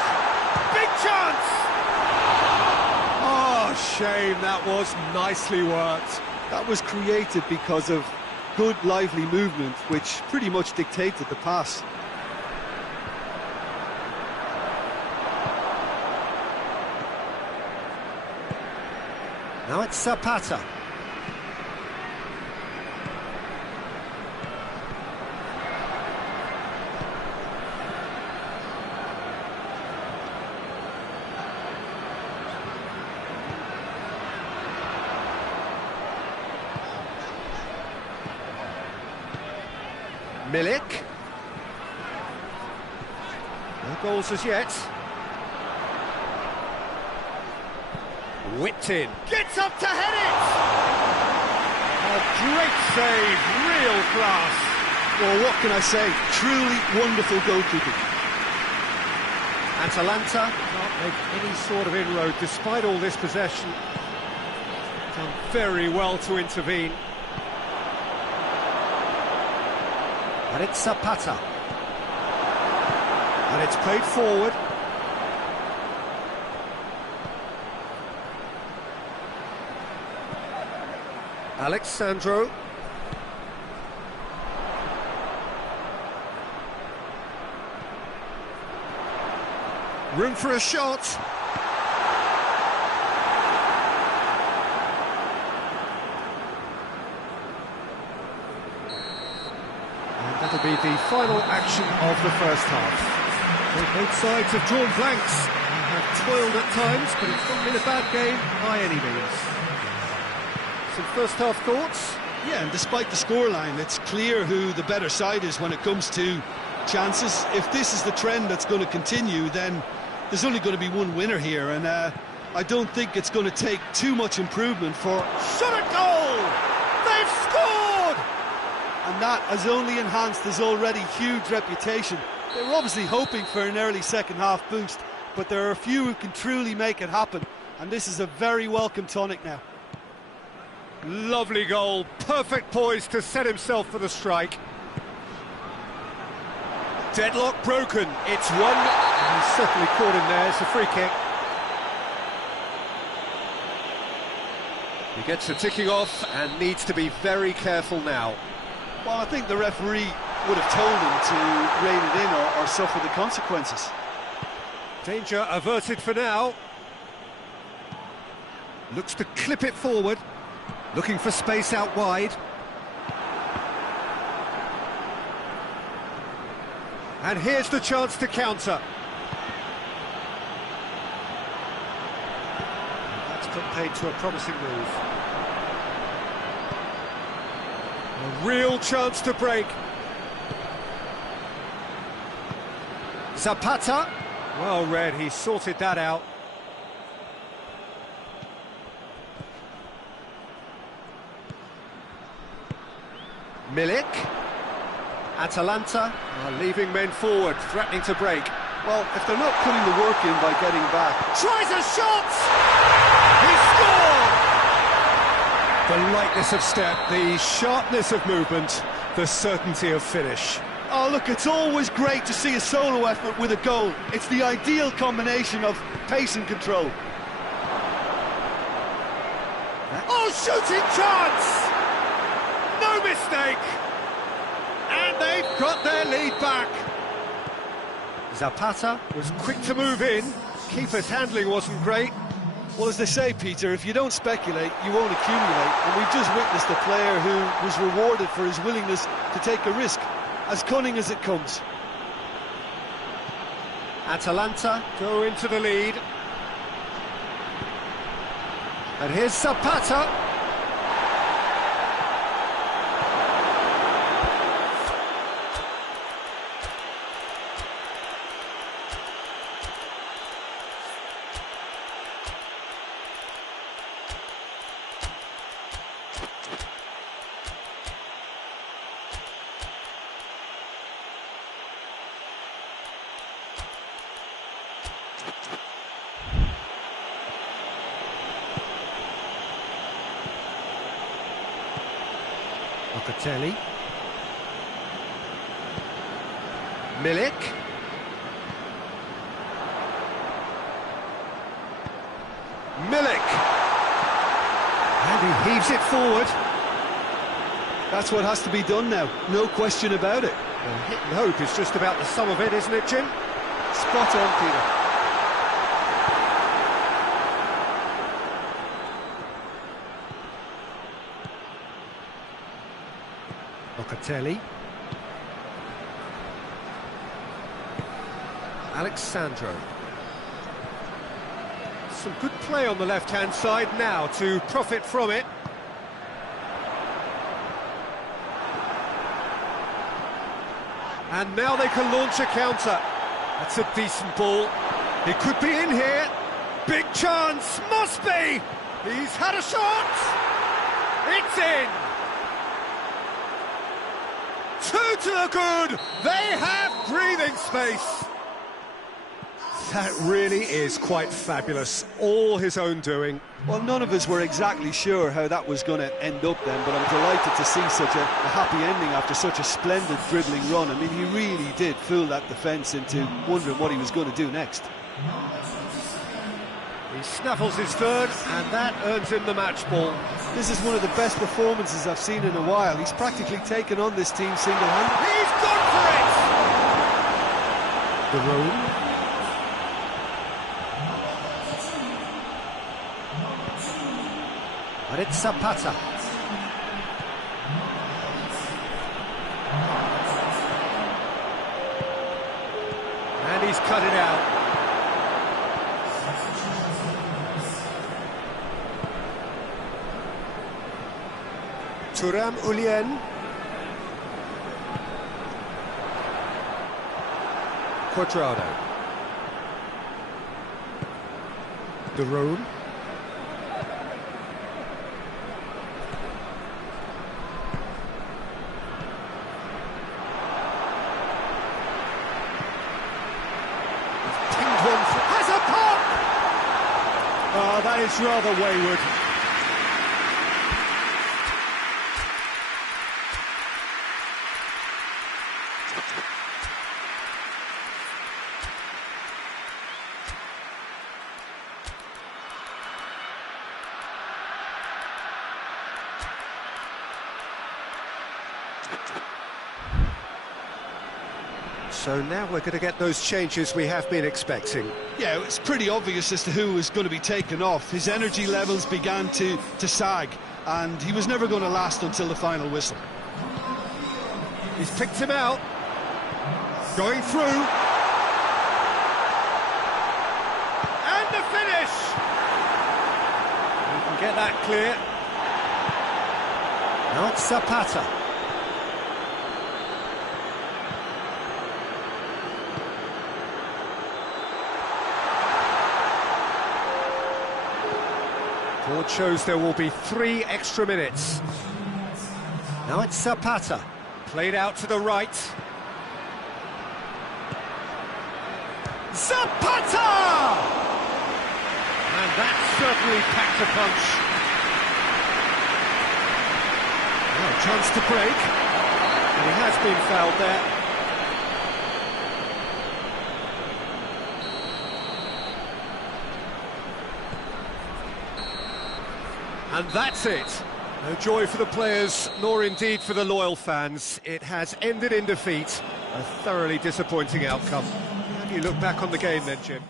Big chance! Oh, shame. That was nicely worked. That was created because of good, lively movement, which pretty much dictated the pass. Now it's Zapata. Milik. No goals as yet. Whipped in. Gets up to head it! A great save, real class. Well, what can I say? Truly wonderful goalkeeping. Atalanta can't make any sort of inroad despite all this possession. Done very well to intervene. And it's Zapata. And it's played forward. Alexandro. Room for a shot. And that'll be the final action of the first half. Well, both sides have drawn blanks and have toiled at times, but it's not been a bad game by any means. Some first half thoughts? Yeah, and despite the scoreline, it's clear who the better side is when it comes to chances. If this is the trend that's going to continue, then there's only going to be one winner here, and I don't think it's going to take too much improvement for... Shot at goal! They've scored! And that has only enhanced his already huge reputation. They were obviously hoping for an early second-half boost, but there are a few who can truly make it happen, and this is a very welcome tonic now. Lovely goal, perfect poise to set himself for the strike. Deadlock broken, it's one. And he's certainly caught him there, it's a free kick. He gets the ticking off and needs to be very careful now. Well, I think the referee would have told him to rein it in or suffer the consequences. Danger averted for now. Looks to clip it forward. Looking for space out wide. And here's the chance to counter. That's put paid to a promising move. A real chance to break. Zapata. Well read, he sorted that out. Milik. Atalanta are leaving men forward, threatening to break. Well, if they're not putting the work in by getting back... Tries a shot! He scored! The lightness of step, the sharpness of movement, the certainty of finish. Oh, look, it's always great to see a solo effort with a goal. It's the ideal combination of pace and control. Oh, shooting chance! No mistake! And they've got their lead back. Zapata was quick to move in. Keeper's handling wasn't great. Well, as they say, Peter, if you don't speculate, you won't accumulate. And we've just witnessed a player who was rewarded for his willingness to take a risk, as cunning as it comes. Atalanta go into the lead. And here's Zapata. Locatelli. Milik. Milik. And he heaves it forward. That's what has to be done now, no question about it. Well, hit and hope is just about the sum of it, isn't it, Jim? Spot on, Peter. Locatelli. Alexandro. Some good play on the left-hand side now to profit from it. And now they can launch a counter. That's a decent ball. It could be in here. Big chance, must be! He's had a shot! It's in! Two to the good! They have breathing space! That really is quite fabulous. All his own doing. Well, none of us were exactly sure how that was going to end up then, but I'm delighted to see such a happy ending after such a splendid dribbling run. I mean, he really did fool that defence into wondering what he was going to do next. He snaffles his third, and that earns him the match ball. This is one of the best performances I've seen in a while. He's practically taken on this team single-handedly. He's gone for it! The room. But it's Zapata. And he's cut it out. Thuram Ulien. Quadrado. De Roon. Has a pop! Oh, that is rather wayward. So now we're going to get those changes we have been expecting. Yeah, it's pretty obvious as to who was going to be taken off. His energy levels began to sag, and he was never going to last until the final whistle. He's picked him out. Going through. And the finish! We can get that clear. Now it's Zapata. Board shows there will be 3 extra minutes. Now it's Zapata. Played out to the right. Zapata! And that certainly packed a punch. Well, chance to break. And he has been fouled there. And that's it. No joy for the players, nor indeed for the loyal fans. It has ended in defeat. A thoroughly disappointing outcome. How do you look back on the game then, Jim?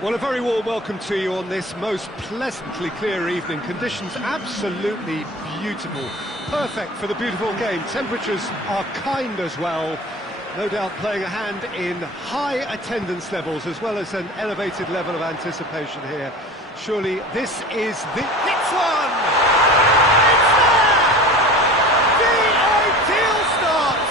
Well, a very warm welcome to you on this most pleasantly clear evening. Conditions absolutely beautiful. Perfect for the beautiful game. Temperatures are kind as well. No doubt playing a hand in high attendance levels as well as an elevated level of anticipation here. Surely this is the... It's one! It's there! The ideal start!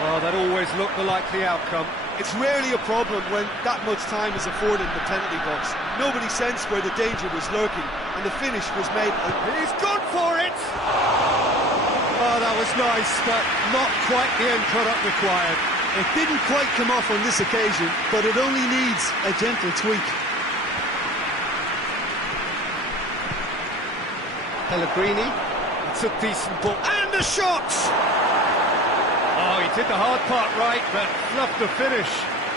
Well, that always looked the likely outcome. It's rarely a problem when that much time is afforded in the penalty box. Nobody sensed where the danger was lurking, and the finish was made. He's gone for it! Oh, that was nice, but not quite the end product required. It didn't quite come off on this occasion, but it only needs a gentle tweak. Pellegrini, it's a decent ball, and a shot! Oh, he did the hard part right, but fluffed the finish.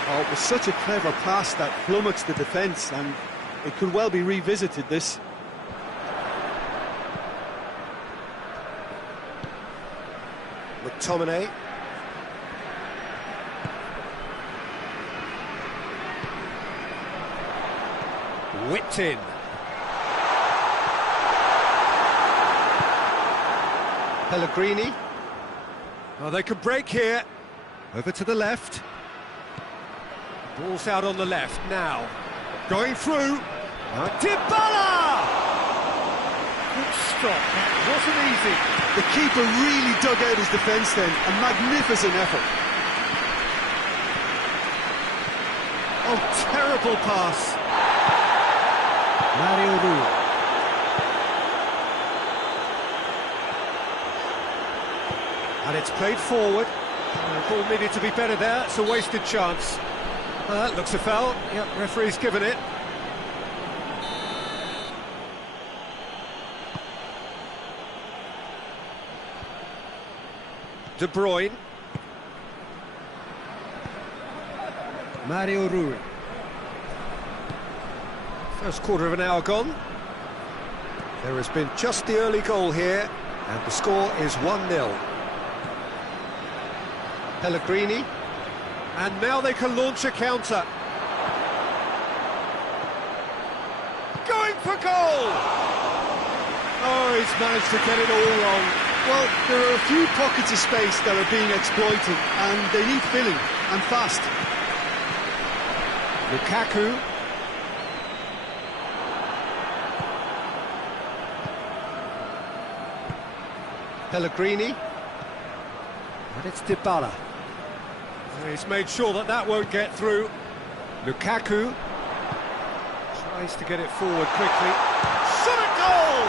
Oh, it was such a clever pass that flummoxed the defence, and it could well be revisited, this. McTominay. Whipped in. Pellegrini. Oh, they could break here. Over to the left. Ball's out on the left now. Going through. Dybala! Good stop. That wasn't easy. The keeper really dug out his defence then. A magnificent effort. Oh, terrible pass. Mario Rui. And it's played forward. The ball needed to be better there. It's a wasted chance. That looks a foul. Yep, referee's given it. De Bruyne. Mario Rui. First quarter of an hour gone. There has been just the early goal here, and the score is 1-0. Pellegrini, and now they can launch a counter. Going for goal! Oh, he's managed to get it all wrong. Well, there are a few pockets of space that are being exploited, and they need filling, and fast. Lukaku. Pellegrini. And it's Dybala. He's made sure that that won't get through. Lukaku tries to get it forward quickly. Shot at goal!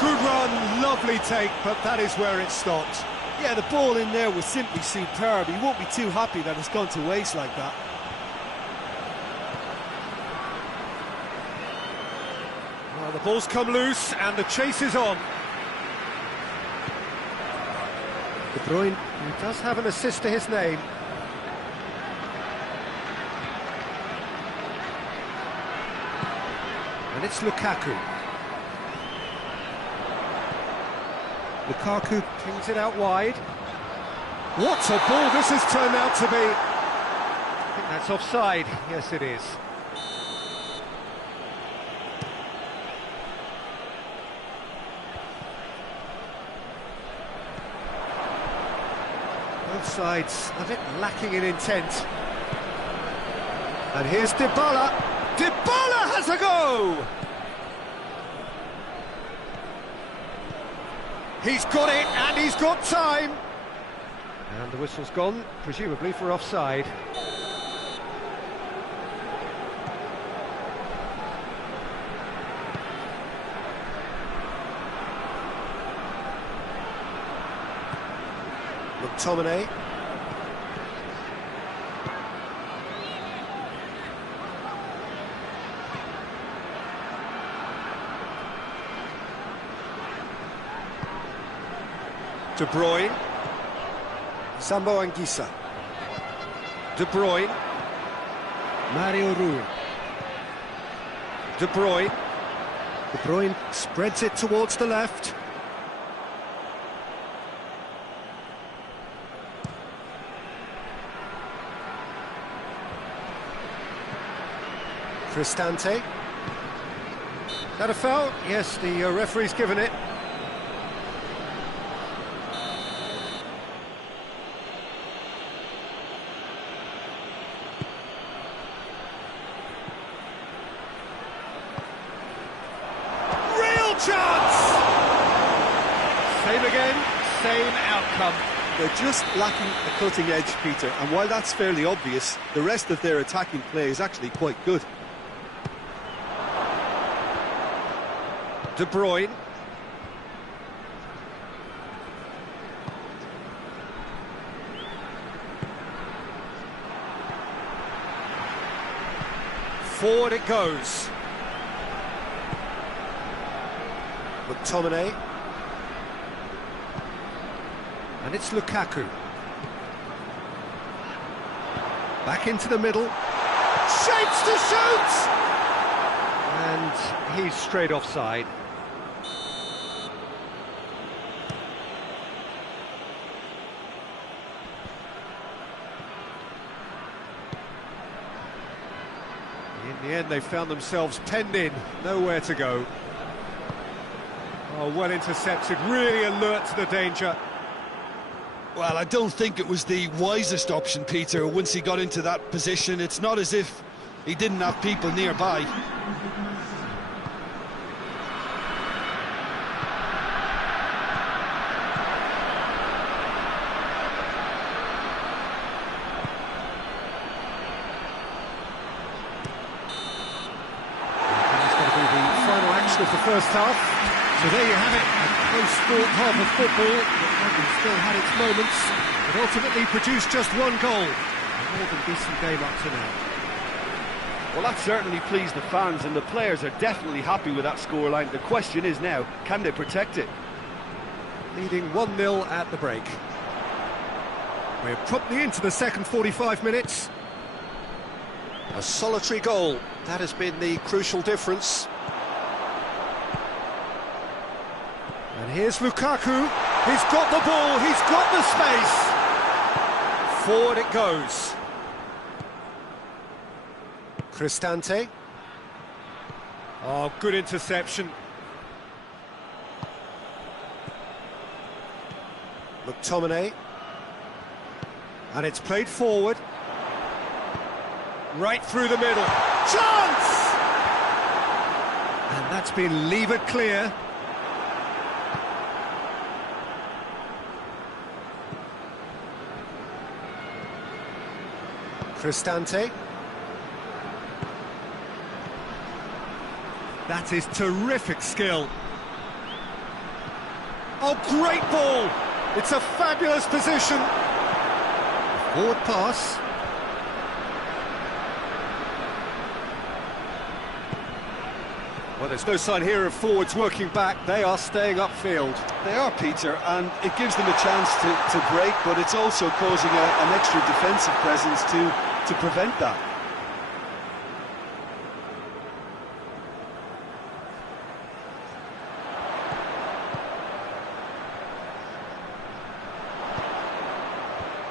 Good run, lovely take, but that is where it stopped. Yeah, the ball in there was simply superb. He won't be too happy that it's gone to waste like that. Well, the ball's come loose and the chase is on. De Bruyne, he does have an assist to his name. And it's Lukaku. Lukaku pings it out wide. What a ball this has turned out to be. I think that's offside. Yes, it is. Both sides a bit lacking in intent. And here's Dybala. Dybala has a go! He's got it, and he's got time! And the whistle's gone, presumably for offside. McTominay. De Bruyne. Sambo Anguissa. De Bruyne. Mario Rui. De Bruyne. De Bruyne spreads it towards the left. Cristante. Is that a foul? Yes, the referee's given it. Real chance! Same again, same outcome. They're just lacking a cutting edge, Peter, and while that's fairly obvious, the rest of their attacking play is actually quite good. De Bruyne. Forward it goes. McTominay. And it's Lukaku. Back into the middle. Shapes to shoot! And he's straight offside. In the end, they found themselves penned in, nowhere to go. Oh, well intercepted, really alert to the danger. Well, I don't think it was the wisest option, Peter, once he got into that position. It's not as if he didn't have people nearby. Of the first half. So there you have it, a close-fought half of football that still had its moments, but ultimately produced just one goal. A more than decent game up to now. Well, that certainly pleased the fans, and the players are definitely happy with that scoreline. The question is now, can they protect it? Leading 1-0 at the break. We're promptly into the second 45 minutes. A solitary goal, that has been the crucial difference. And here's Lukaku, he's got the ball, he's got the space. Forward it goes. Cristante. Oh, good interception. McTominay. And it's played forward. Right through the middle. Chance! And that's been levered clear. Cristante. That is terrific skill. Oh, great ball! It's a fabulous position. Forward pass. Well, there's no sign here of forwards working back. They are staying upfield. They are, Peter, and it gives them a chance to break, but it's also causing an extra defensive presence to prevent that.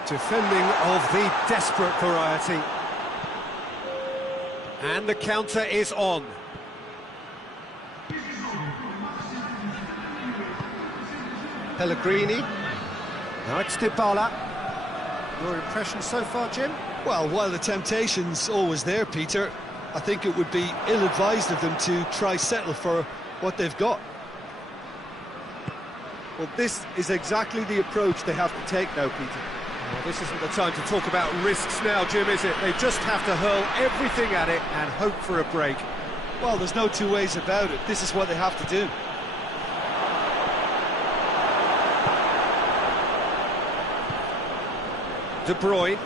Defending of the desperate variety. And the counter is on. Pellegrini. Now it's Dybala. Your impression so far, Jim? Well, while the temptation's always there, Peter, I think it would be ill-advised of them to try settle for what they've got. Well, this is exactly the approach they have to take now, Peter. Well, this isn't the time to talk about risks now, Jim, is it? They just have to hurl everything at it and hope for a break. Well, there's no two ways about it. This is what they have to do. De Bruyne.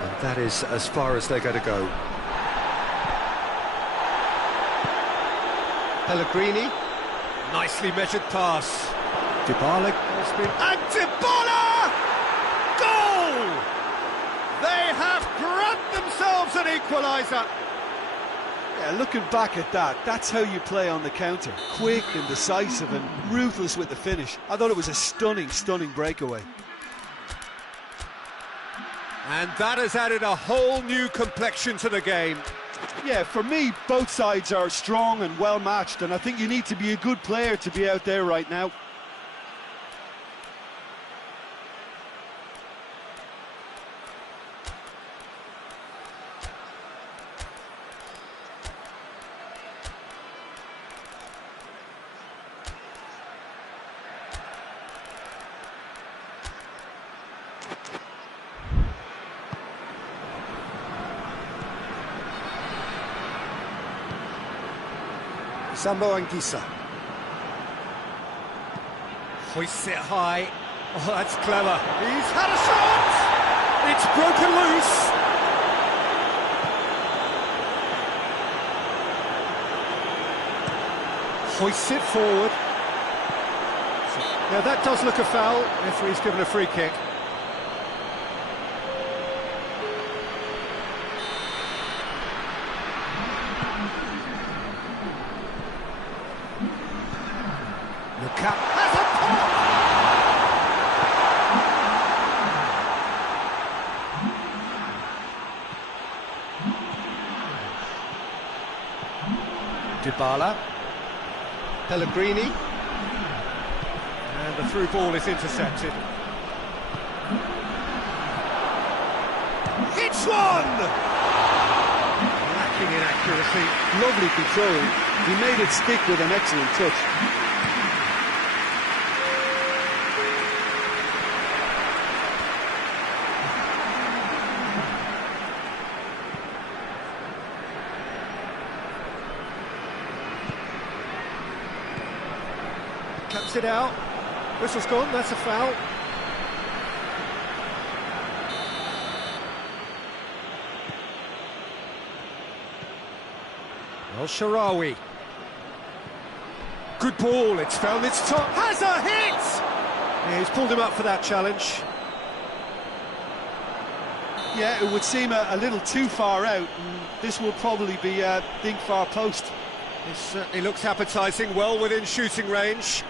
And that is as far as they're going to go. Pellegrini. Nicely measured pass. Dybala has been... And Dybala! Goal! They have grabbed themselves an equaliser. Yeah, looking back at that, that's how you play on the counter. Quick and decisive and ruthless with the finish. I thought it was a stunning, stunning breakaway. And that has added a whole new complexion to the game. Yeah, for me, both sides are strong and well matched, and I think you need to be a good player to be out there right now. Sambo Anguissa. Hoists it high. Oh, that's clever. He's had a shot! It's broken loose. Hoists it forward. Yeah, that does look a foul. Referee's given a free kick. Has a pop! Dybala, Pellegrini, and the through ball is intercepted. It's one! Lacking in accuracy. Lovely control. He made it stick with an excellent touch. Cuts it out. Whistle's gone, that's a foul. El Shaarawy. Good ball, it's found its top. Has a hit! Yeah, he's pulled him up for that challenge. Yeah, it would seem a little too far out, and this will probably be a big far post. This certainly looks appetising, well within shooting range.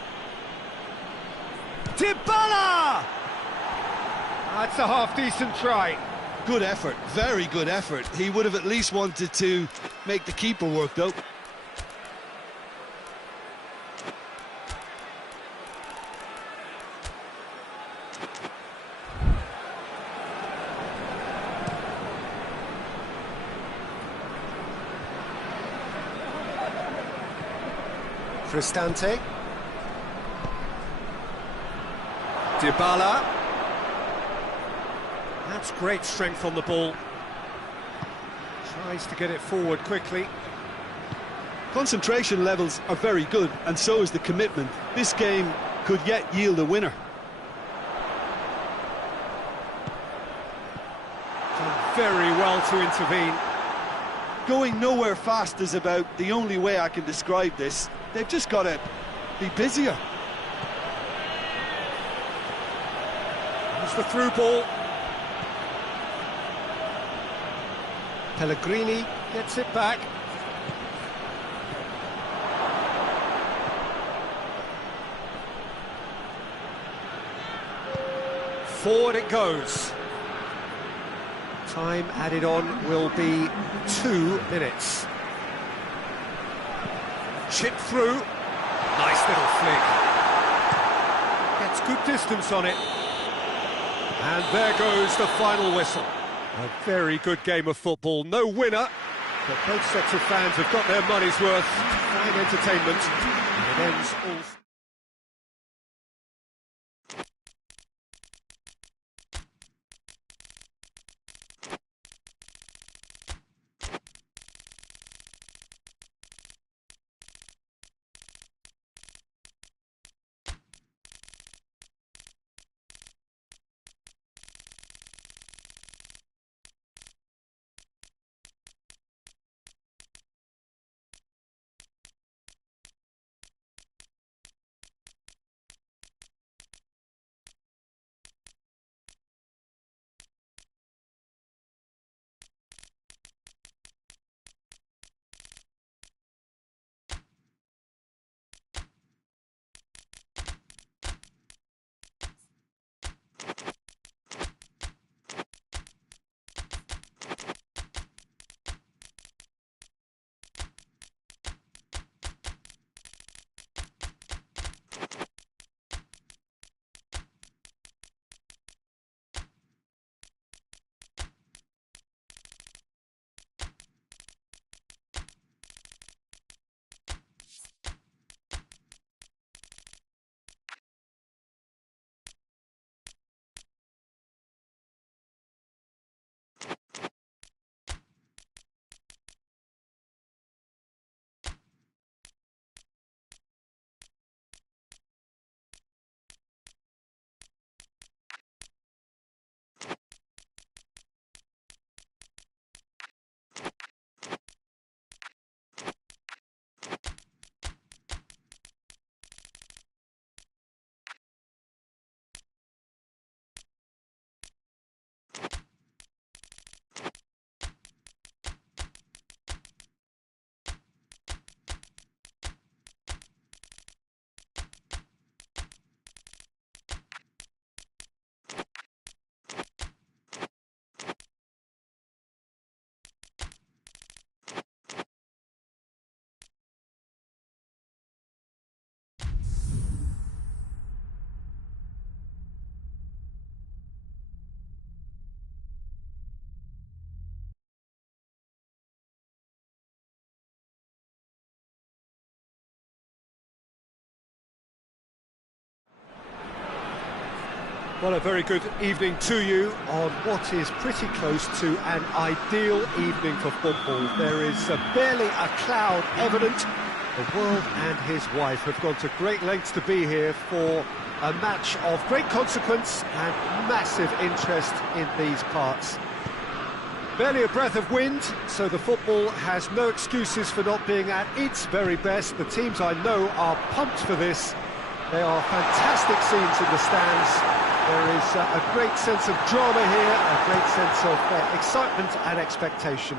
Dybala! That's a half-decent try. Good effort, very good effort. He would have at least wanted to make the keeper work, though. Cristante. Dybala. That's great strength on the ball. Tries to get it forward quickly. Concentration levels are very good, and so is the commitment. This game could yet yield a winner. Done very well to intervene. Going nowhere fast is about the only way I can describe this. They've just got to be busier. It's the through ball. Pellegrini Gets it back. Forward it goes. Time added on will be 2 minutes. Chip through. Nice little flick. Gets good distance on it. And there goes the final whistle. A very good game of football. No winner, but both sets of fans have got their money's worth. Fine entertainment. And it ends all... Well, a very good evening to you on what is pretty close to an ideal evening for football. There is barely a cloud evident. The world and his wife have gone to great lengths to be here for a match of great consequence and massive interest in these parts. Barely a breath of wind, so the football has no excuses for not being at its very best. The teams I know are pumped for this. They are fantastic scenes in the stands. There is a great sense of drama here, a great sense of excitement and expectation.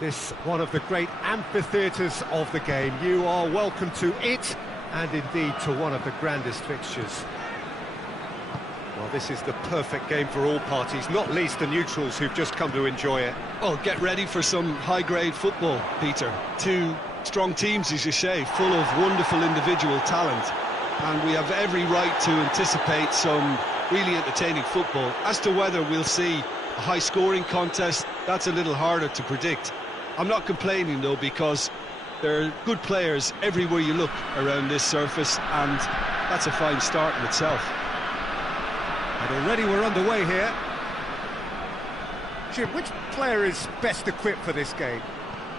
This one of the great amphitheatres of the game. You are welcome to it, and indeed to one of the grandest fixtures. Well, this is the perfect game for all parties, not least the neutrals who've just come to enjoy it. Well, get ready for some high-grade football, Peter. Two strong teams, as you say, full of wonderful individual talent. And we have every right to anticipate some really entertaining football. As to whether we'll see a high-scoring contest, that's a little harder to predict. I'm not complaining, though, because there are good players everywhere you look around this surface, and that's a fine start in itself. And already we're underway here. Jim, which player is best equipped for this game?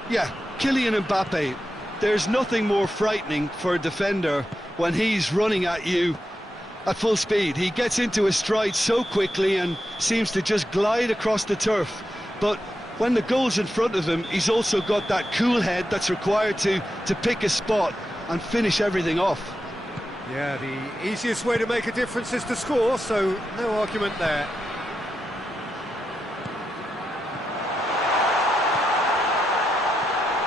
Yeah, Kylian Mbappe. There's nothing more frightening for a defender when he's running at you at full speed. He gets into his stride so quickly and seems to just glide across the turf. But when the goal's in front of him, he's also got that cool head that's required to pick a spot and finish everything off. Yeah, the easiest way to make a difference is to score, so no argument there.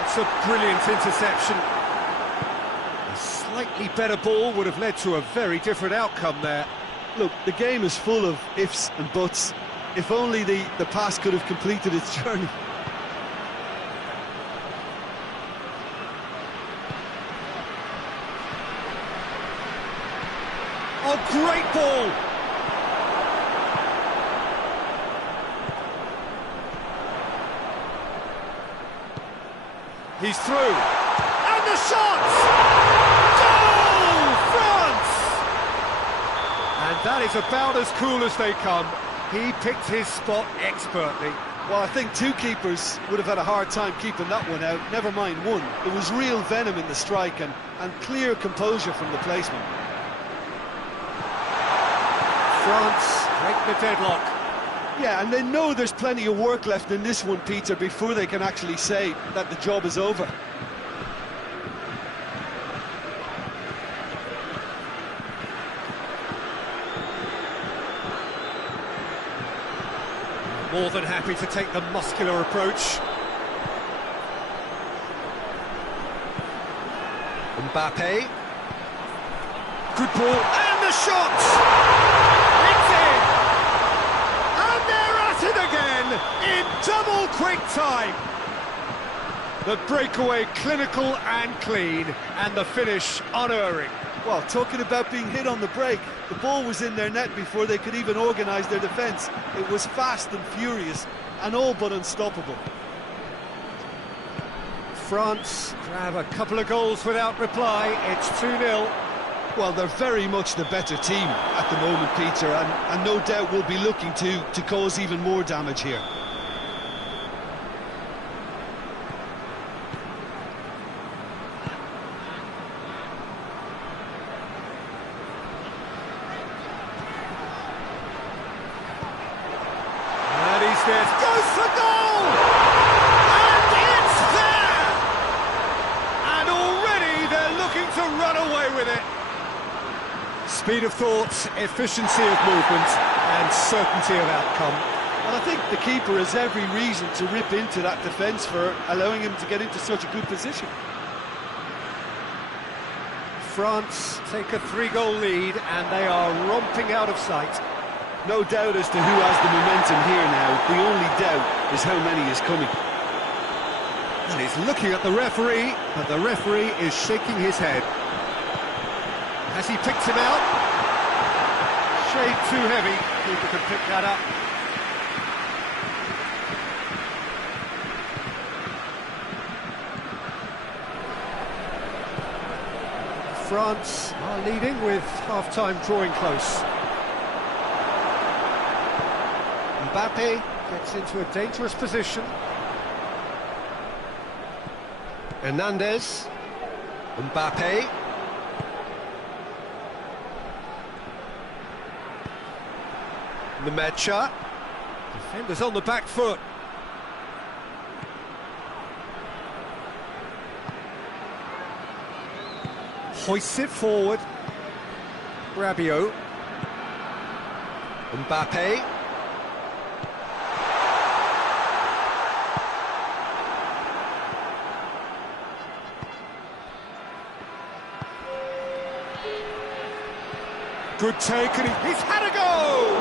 It's a brilliant interception. A slightly better ball would have led to a very different outcome there. Look, the game is full of ifs and buts. If only the pass could have completed its journey. Oh, great ball! He's through. And the shot! Goal! France! And that is about as cool as they come. He picked his spot expertly. Well, I think two keepers would have had a hard time keeping that one out, never mind one. There was real venom in the strike and clear composure from the placement. France break the deadlock. Yeah, and they know there's plenty of work left in this one, Peter, before they can actually say that the job is over. More than happy to take the muscular approach. Mbappe. Good ball, and the shot! It's in! And they're at it again, in double quick time! The breakaway clinical and clean, and the finish unerring. Well, talking about being hit on the break, the ball was in their net before they could even organise their defence. It was fast and furious, and all but unstoppable. France grab a couple of goals without reply. It's 2-0. Well, they're very much the better team at the moment, Peter, and no doubt will be looking to cause even more damage here. And he's there, goes for goal! And it's there! And already they're looking to run away with it. Speed of thought, efficiency of movement, and certainty of outcome. Well, I think the keeper has every reason to rip into that defence for allowing him to get into such a good position. France take a 3-goal lead, and they are romping out of sight. No doubt as to who has the momentum here now. The only doubt is how many is coming. And he's looking at the referee, but the referee is shaking his head. Has he picked him out? Shade too heavy. Keeper can pick that up. France are Are leading with half-time drawing close. Mbappe gets into a dangerous position. Hernandez. Mbappe. Nemecha. Defenders on the back foot. Hoists it forward. Rabiot. Mbappe. Good take, and he's had a go!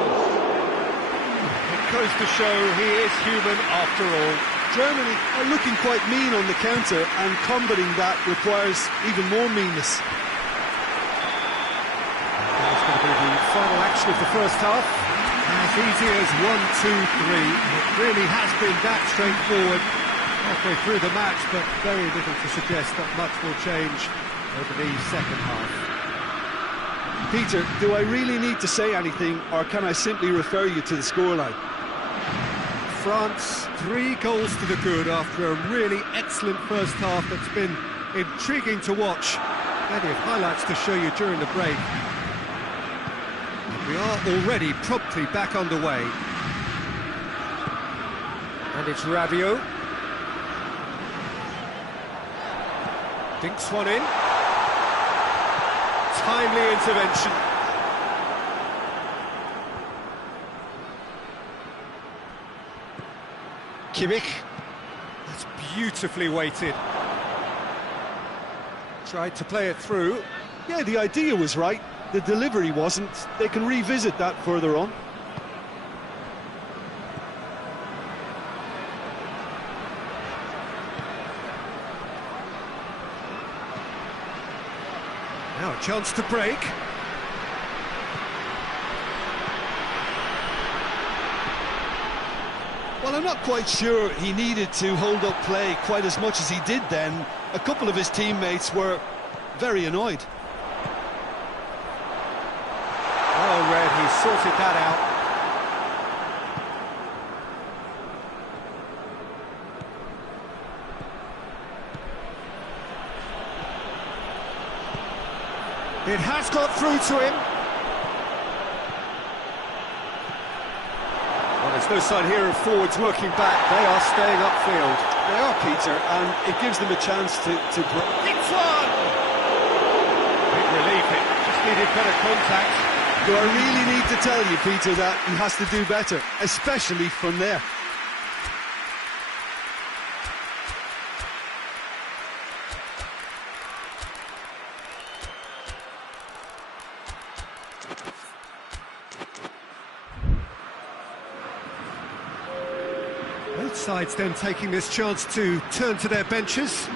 It goes to show he is human after all. Germany are looking quite mean on the counter, and combating that requires even more meanness. That's going to be the final action of the first half. As easy as 1, 2, 3. It really has been that straightforward halfway through the match, but very little to suggest that much will change over the second half. Peter, do I really need to say anything, or can I simply refer you to the scoreline? France, 3 goals to the good after a really excellent first half that's been intriguing to watch. Plenty of highlights to show you during the break. We are already promptly back underway. And it's Rabiot. Dinks one in. Timely intervention. Kimmich. That's beautifully weighted. Tried to play it through. Yeah, the idea was right. The delivery wasn't. They can revisit that further on. Now a chance to break. Well, I'm not quite sure he needed to hold up play quite as much as he did then. A couple of his teammates were very annoyed. Well read, he sorted that out. It has got through to him. Well, there's no sign here of forwards working back. They are staying upfield. They are, Peter, and it gives them a chance to break. It's one! Big relief, it just needed better contact. Do I really need to tell you, Peter, that he has to do better, especially from there? Both sides then taking this chance to turn to their benches.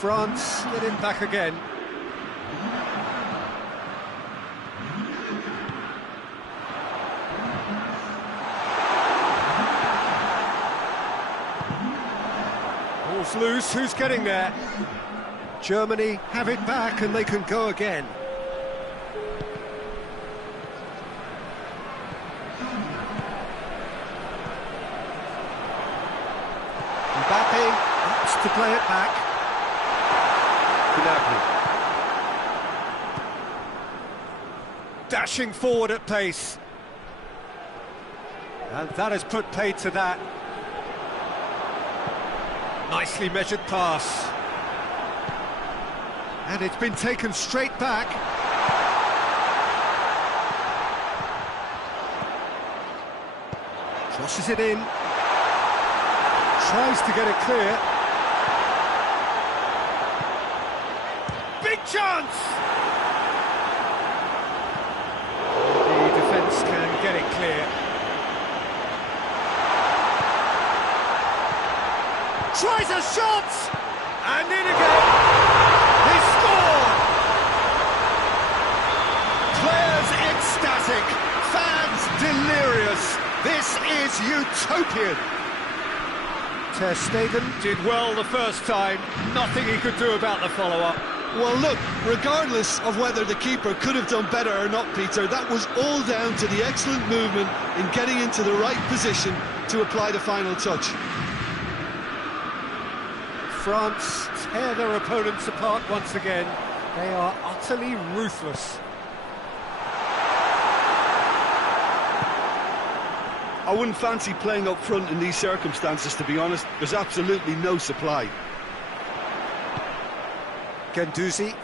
France get it back again. Ball's loose, who's getting there? Germany have it back and they can go again. Mbappe opts to play it back. Dashing forward at pace. And that has put paid to that. Nicely measured pass. And it's been taken straight back. Crosses it in. Tries to get it clear. Big chance! The defence can get it clear. Tries a shot! And in again! He scored! Players ecstatic, fans delirious. This is utopian. Ter Stegen did well the first time, nothing he could do about the follow-up. Well, look, regardless of whether the keeper could have done better or not, Peter, that was all down to the excellent movement in getting into the right position to apply the final touch. France tear their opponents apart once again. They are utterly ruthless. I wouldn't fancy playing up front in these circumstances, to be honest. There's absolutely no supply. Guendouzi.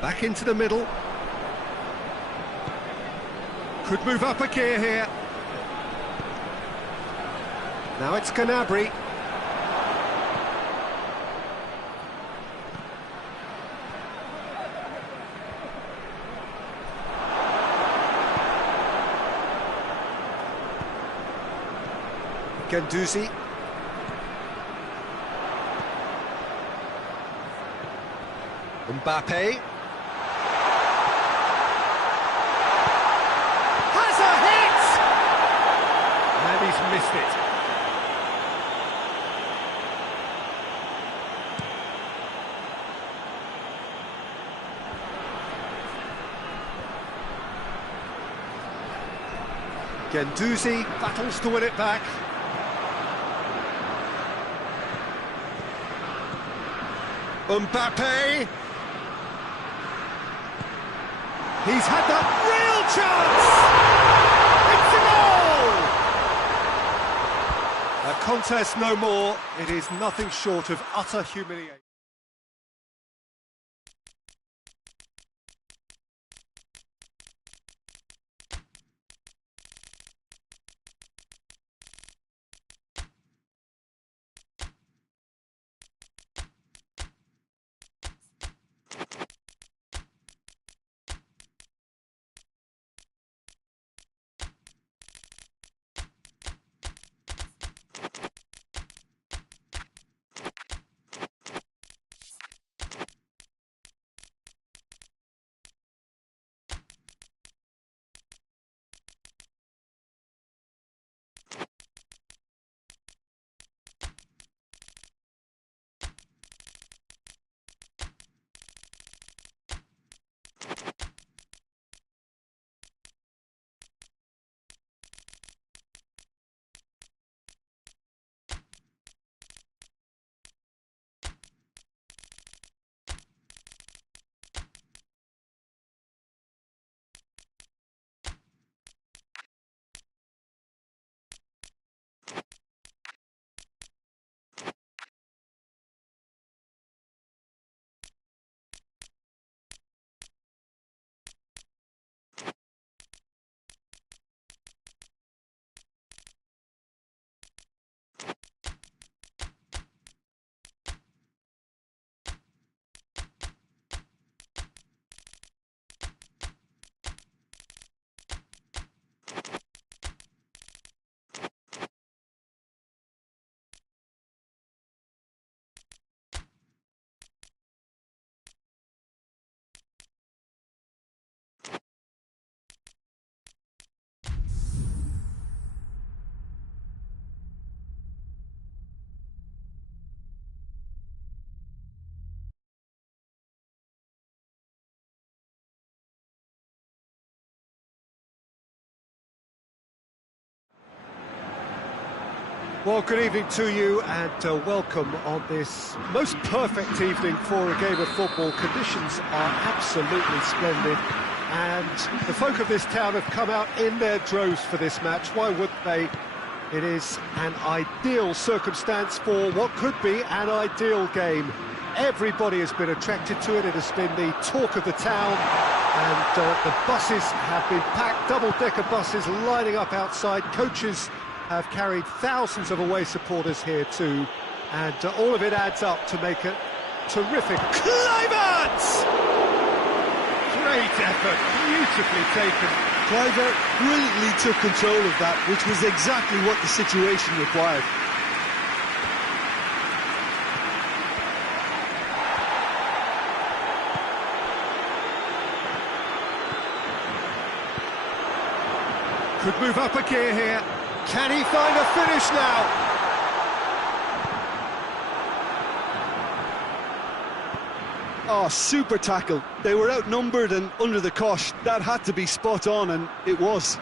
Back into the middle. Could move up a gear here. Now it's Gnabry. Guendouzi. Mbappe. Has a hit! And he's missed it. Guendouzi battles to win it back. Mbappe. He's had that real chance! It's a goal! A contest no more. It is nothing short of utter humiliation. Well, good evening to you and welcome on this most perfect evening for a game of football. Conditions are absolutely splendid and the folk of this town have come out in their droves for this match. Why wouldn't they? It is an ideal circumstance for what could be an ideal game. Everybody has been attracted to it. It has been the talk of the town and the buses have been packed, double-decker buses lining up outside. Coaches have carried thousands of away supporters here too, and all of it adds up to make it terrific. Kluivert! Great effort, beautifully taken. Kluivert brilliantly took control of that, which was exactly what the situation required. Could move up a gear here. Can he find a finish now? Oh, super tackle. They were outnumbered and under the cosh. That had to be spot on, and it was.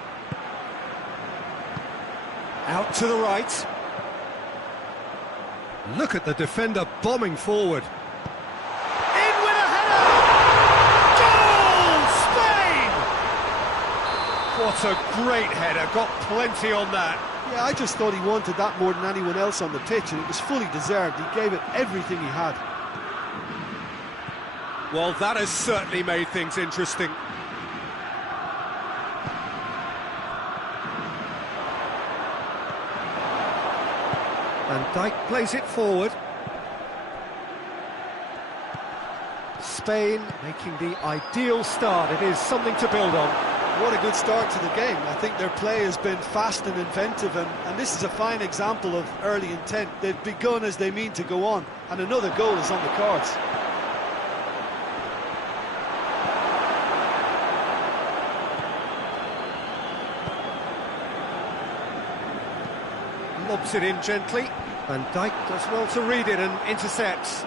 Out to the right. Look at the defender bombing forward. In with a header! Goal! Spain! What a great header, got plenty on that. Yeah, I just thought he wanted that more than anyone else on the pitch, and it was fully deserved. He gave it everything he had. Well, that has certainly made things interesting. Van Dijk plays it forward. Spain making the ideal start. It is something to build on. What a good start to the game. I think their play has been fast and inventive, and this is a fine example of early intent. They've begun as they mean to go on, and another goal is on the cards. Lobs it in gently. Van Dijk does well to read it and intercepts.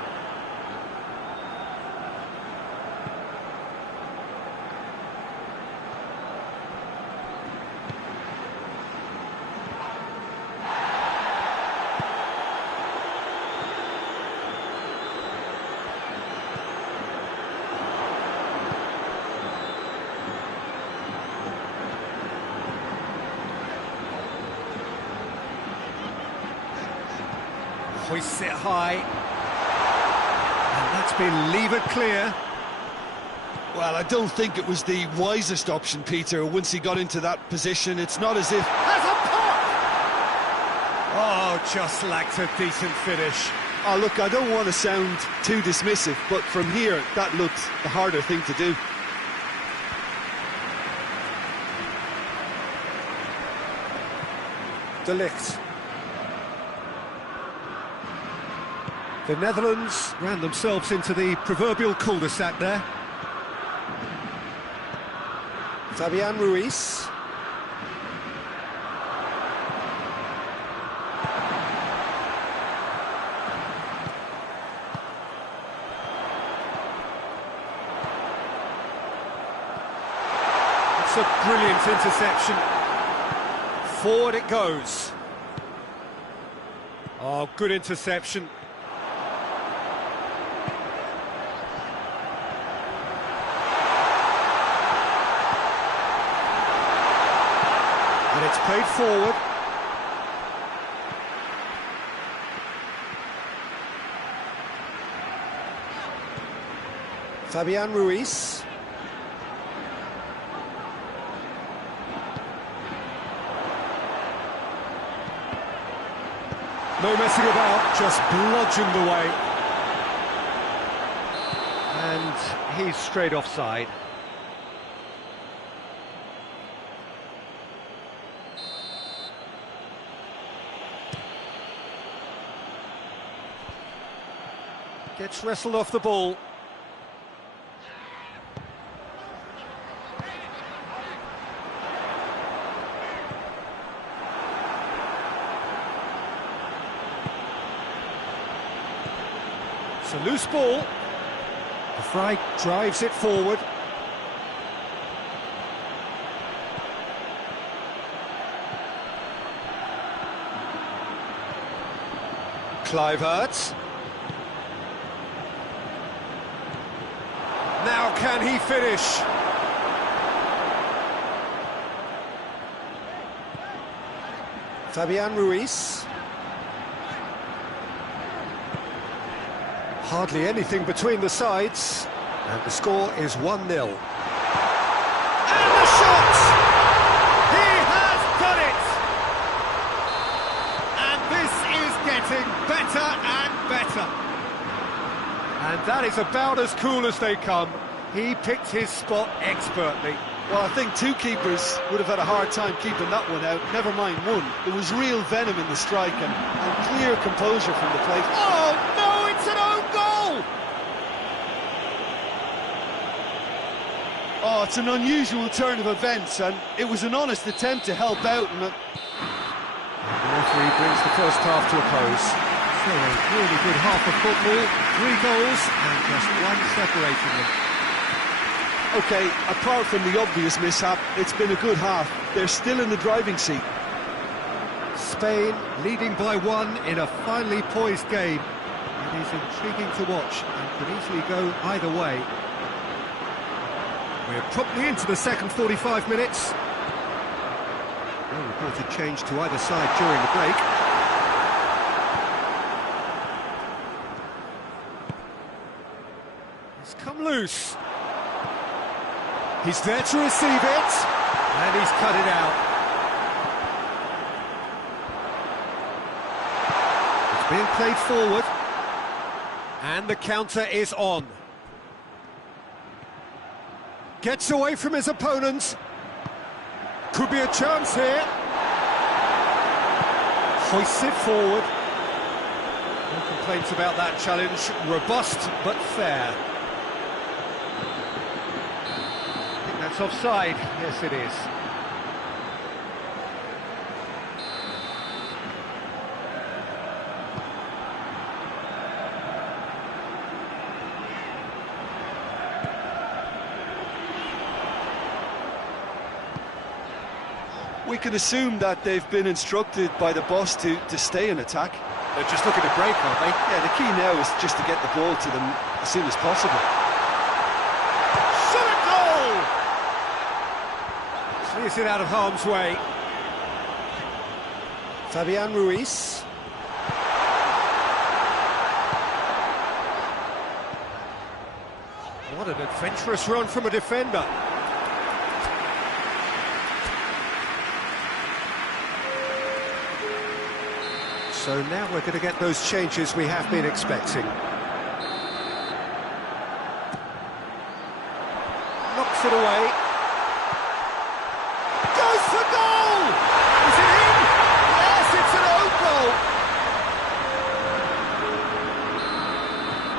Hoists it high, and that's been levered clear. Well, I don't think it was the wisest option, Peter, once he got into that position. It's not as if... Has a pop! Oh, just lacked a decent finish. Oh, look, I don't want to sound too dismissive, but from here, that looked the harder thing to do. De Ligt. The Netherlands ran themselves into the proverbial cul-de-sac there. Fabian Ruiz. It's a brilliant interception. Forward it goes. Oh, good interception. And it's played forward. Fabian Ruiz. No messing about, just bludgeoned away. And he's straight offside. Gets wrestled off the ball. It's a loose ball. The Fry drives it forward. Kluivert. Now can he finish? Fabian Ruiz. Hardly anything between the sides, and the score is 1-0. And the shot! He has done it! And this is getting better and better. And that is about as cool as they come. He picked his spot expertly. Well, I think two keepers would have had a hard time keeping that one out, never mind one. There was real venom in the strike and clear composure from the plate. Oh, no, it's an own goal! Oh, it's an unusual turn of events, and it was an honest attempt to help out. And the referee brings the first half to a close. So a really good half of football, 3 goals and just one separating them. OK, apart from the obvious mishap, it's been a good half. They're still in the driving seat. Spain leading by 1 in a finely poised game. It is intriguing to watch and could easily go either way. We're promptly into the second 45 minutes. No reported change to either side during the break. He's come loose. He's there to receive it, and he's cut it out. It's being played forward, and the counter is on. Gets away from his opponents. Could be a chance here. Hoists it forward. No complaints about that challenge. Robust but fair. I think that's offside. Yes, it is. We can assume that they've been instructed by the boss to stay in attack. They're just looking to break, aren't they? Yeah, the key now is just to get the ball to them as soon as possible. Shot at goal! Clears it out of harm's way. Fabian Ruiz. What an adventurous run from a defender. So now we're going to get those changes we have been expecting. Knocks it away. Goes for goal! Is it in? Yes, it's an own goal!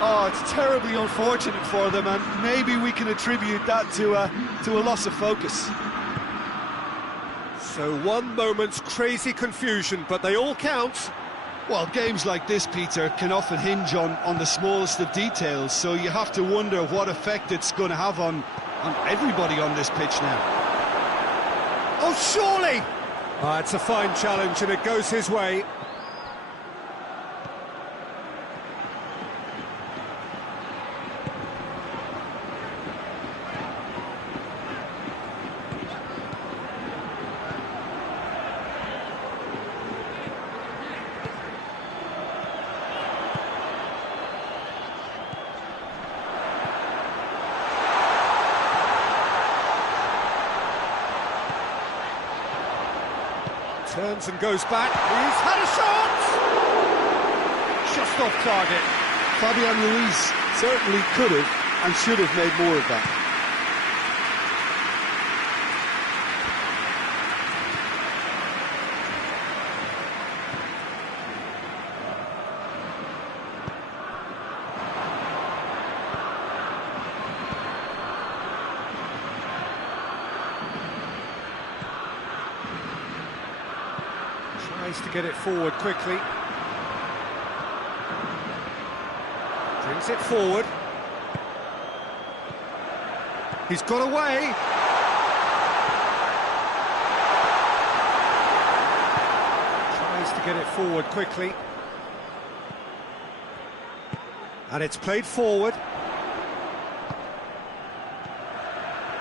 Oh, it's terribly unfortunate for them, and maybe we can attribute that to a loss of focus. So 1 moment's crazy confusion, but they all count. Well, games like this, Peter, can often hinge on the smallest of details, so you have to wonder what effect it's going to have on everybody on this pitch now. Oh, surely! It's a fine challenge, and it goes his way. Turns and goes back. He's had a shot! Just off target. Fabian Ruiz certainly could have and should have made more of that. Tries to get it forward quickly. Brings it forward. He's got away. Tries to get it forward quickly. And it's played forward.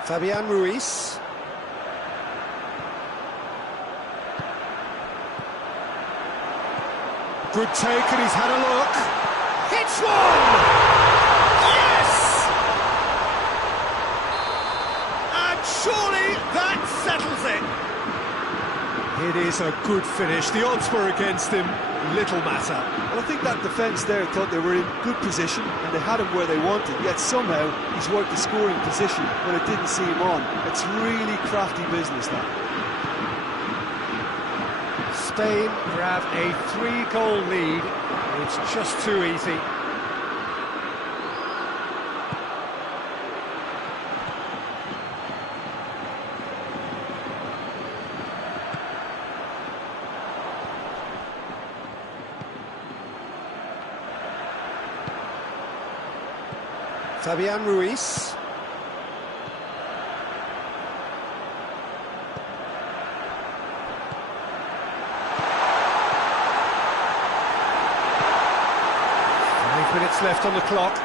Fabian Ruiz. Good take, and he's had a look. Hits one! Yes! And surely that settles it. It is a good finish. The odds were against him. Little matter. Well, I think that defence there thought they were in good position and they had him where they wanted, yet somehow he's worked the scoring position when it didn't see him on. It's really crafty business, that. Spain grab a 3-goal lead. It's just too easy. Fabian Ruiz. Minutes left on the clock.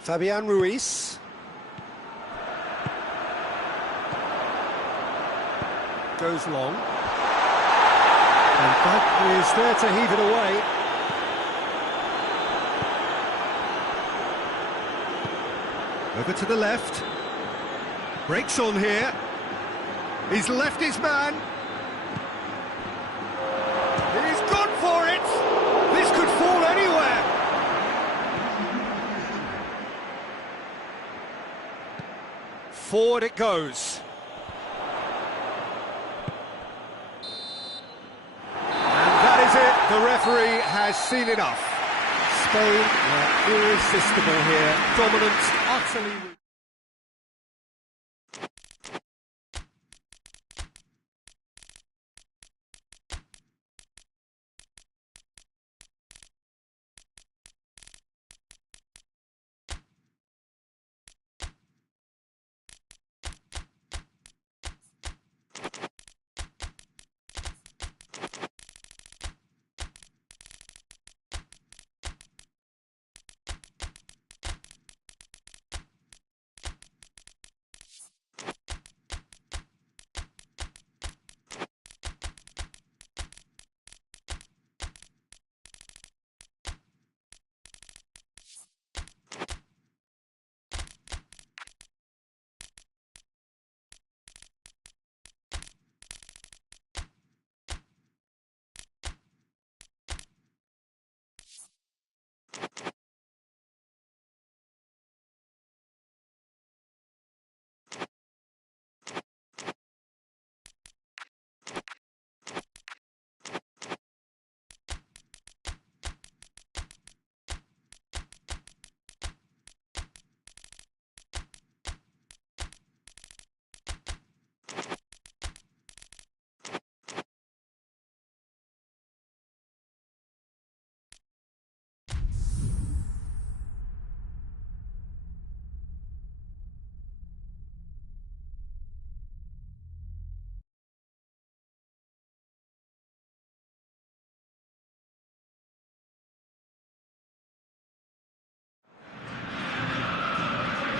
Fabian Ruiz. Goes long. And that is there to heave it away. Over to the left. Breaks on here. He's left his man. He's gone for it! This could fall anywhere! Forward it goes. And that is it. The referee has seen enough. Spain were irresistible here. Dominant, utterly...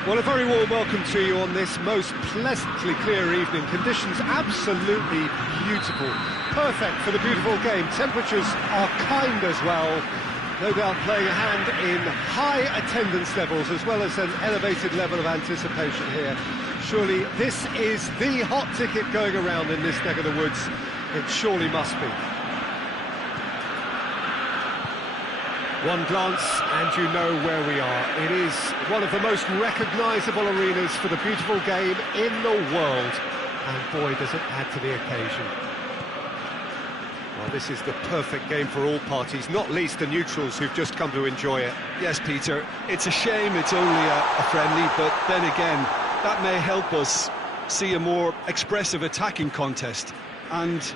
Well, a very warm welcome to you on this most pleasantly clear evening. Conditions absolutely beautiful. Perfect for the beautiful game. Temperatures are kind as well. No doubt playing a hand in high attendance levels as well as an elevated level of anticipation here. Surely this is the hot ticket going around in this neck of the woods. It surely must be. One glance and you know where we are. It is one of the most recognisable arenas for the beautiful game in the world. And boy, does it add to the occasion. Well, this is the perfect game for all parties, not least the neutrals who've just come to enjoy it. Yes, Peter, it's a shame it's only a friendly, but then again, that may help us see a more expressive attacking contest. And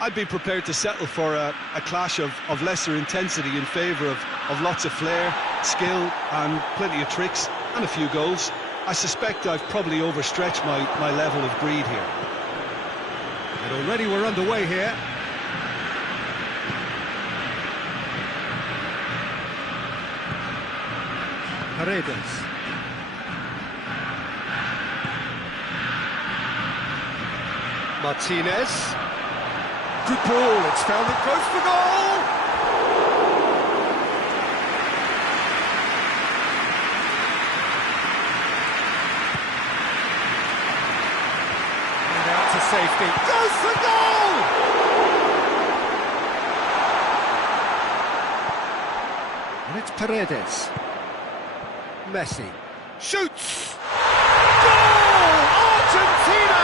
I'd be prepared to settle for a clash of lesser intensity in favour of lots of flair, skill and plenty of tricks and a few goals. I suspect I've probably overstretched my level of greed here. And already we're underway here. Paredes. Martinez. Good ball, it's found it close for goal! And out to safety, goes for goal! And it's Paredes. Messi. Shoots! Goal! Argentina!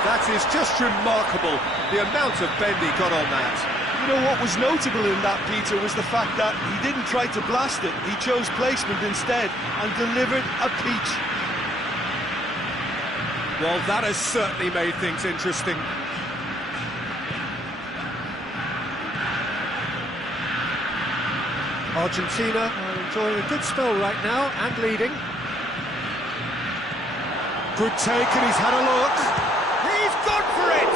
That is just remarkable, the amount of bend he got on that. You know what was notable in that, Peter, was the fact that he didn't try to blast it. He chose placement instead and delivered a peach. Well, that has certainly made things interesting. Argentina are enjoying a good spell right now and leading. Good take, and he's had a look. He's gone for it!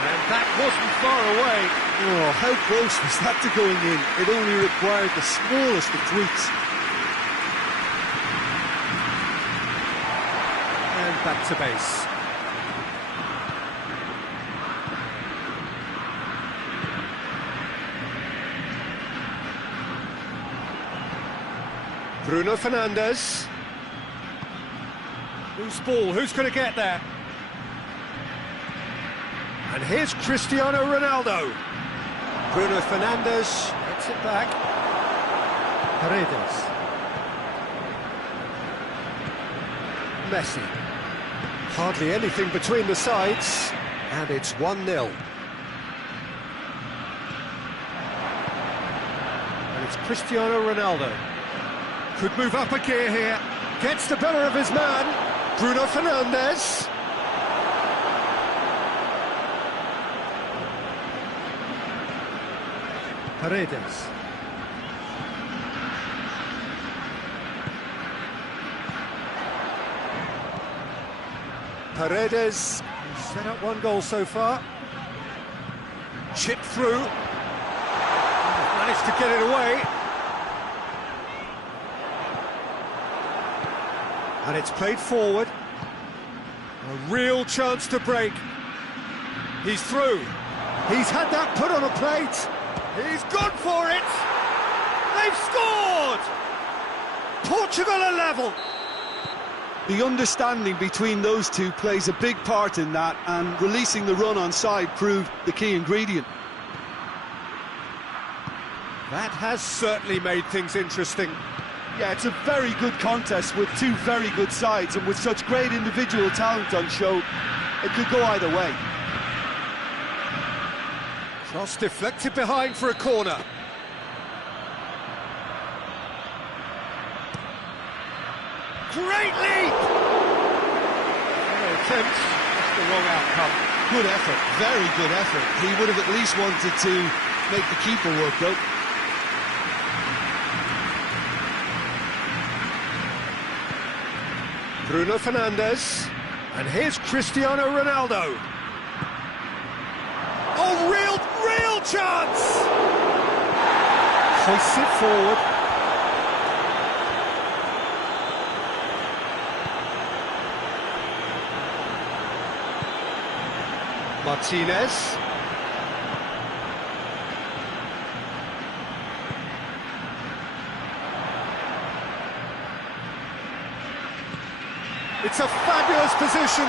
And that wasn't far away. Oh, how close was that to going in? It only required the smallest of tweaks. And back to base. Bruno Fernandes. Who's ball? Who's going to get there? And here's Cristiano Ronaldo. Bruno Fernandes gets it back. Paredes. Messi. Hardly anything between the sides, and it's 1-0. And it's Cristiano Ronaldo. Could move up a gear here. Gets the better of his man. Bruno Fernandes. Paredes. Paredes set up one goal so far. Chip through. Managed to get it away. And it's played forward. A real chance to break. He's through. He's had that put on a plate. He's gone for it. They've scored. Portugal are level. The understanding between those two plays a big part in that, and releasing the run on side proved the key ingredient. That has certainly made things interesting. Yeah, it's a very good contest with two very good sides, and with such great individual talent on show, it could go either way. Cross deflected behind for a corner. Great leap! Attempt, that's the wrong outcome. Good effort, very good effort. He would have at least wanted to make the keeper work, though. Bruno Fernandes, and here's Cristiano Ronaldo. Oh, real chance! Hoists it forward. Martinez. It's a fabulous position.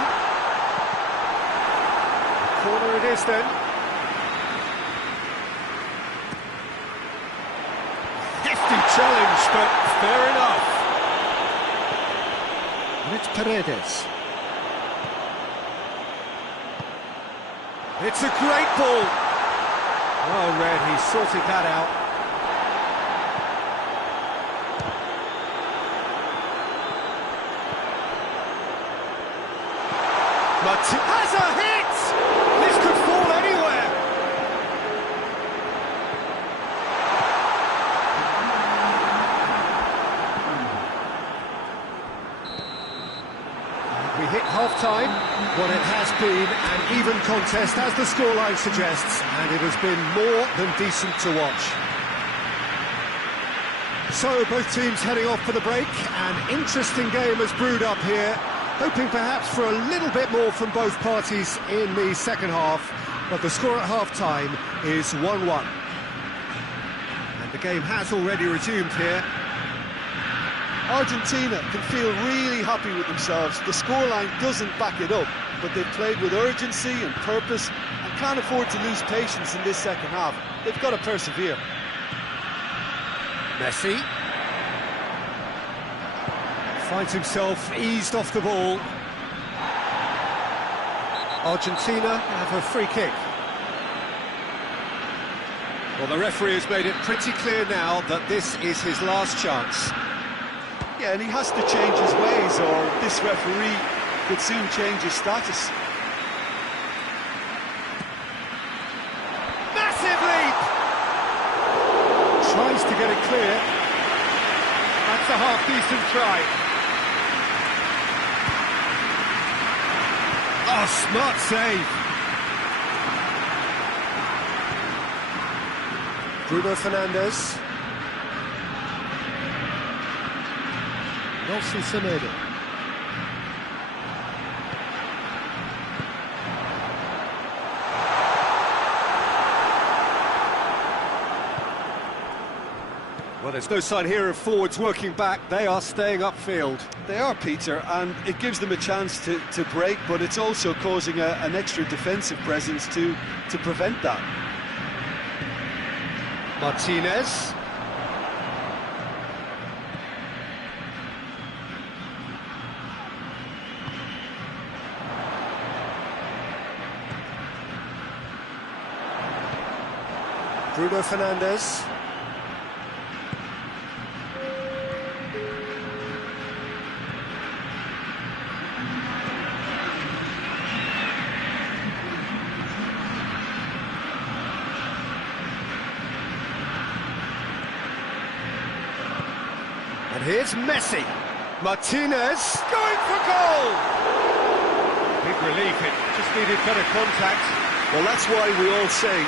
Corner it is then. Hefty challenge, but fair enough. And it's Paredes. It's a great ball. Oh, Red, he sorted that out. Has a hit! This could fall anywhere. We hit half-time. What it has been an even contest, as the scoreline suggests, and it has been more than decent to watch. So, both teams heading off for the break. An interesting game has brewed up here. Hoping perhaps for a little bit more from both parties in the second half, but the score at half-time is 1-1. And the game has already resumed here. Argentina can feel really happy with themselves. The scoreline doesn't back it up, but they've played with urgency and purpose and can't afford to lose patience in this second half. They've got to persevere. Messi finds himself eased off the ball. Argentina have a free kick. Well, the referee has made it pretty clear now that this is his last chance. Yeah, and he has to change his ways, or this referee could soon change his status. half-decent try. Oh, smart save. Bruno Fernandes. Nelson Semedo. Well, there's no sign here of forwards working back. They are staying upfield. They are, Peter, and it gives them a chance to break, but it's also causing an extra defensive presence to prevent that. Martinez. Bruno Fernandes. And here's Messi. Martinez going for goal. Big relief, it just needed better contact. Well, that's why we all say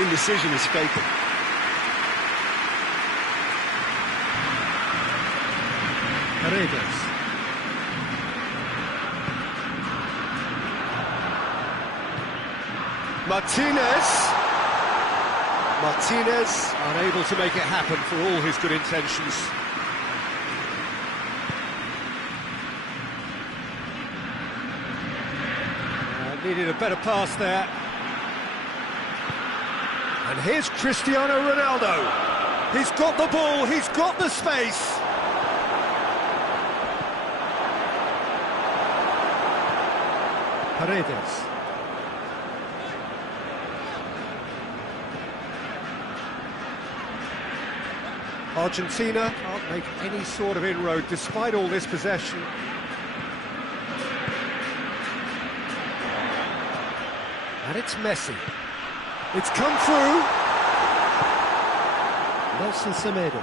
indecision is fatal. Paredes. Martinez unable to make it happen for all his good intentions. Needed a better pass there. And here's Cristiano Ronaldo. He's got the ball, he's got the space. Paredes. Argentina can't make any sort of inroad despite all this possession. And it's Messi. It's come through. Nelson Semedo.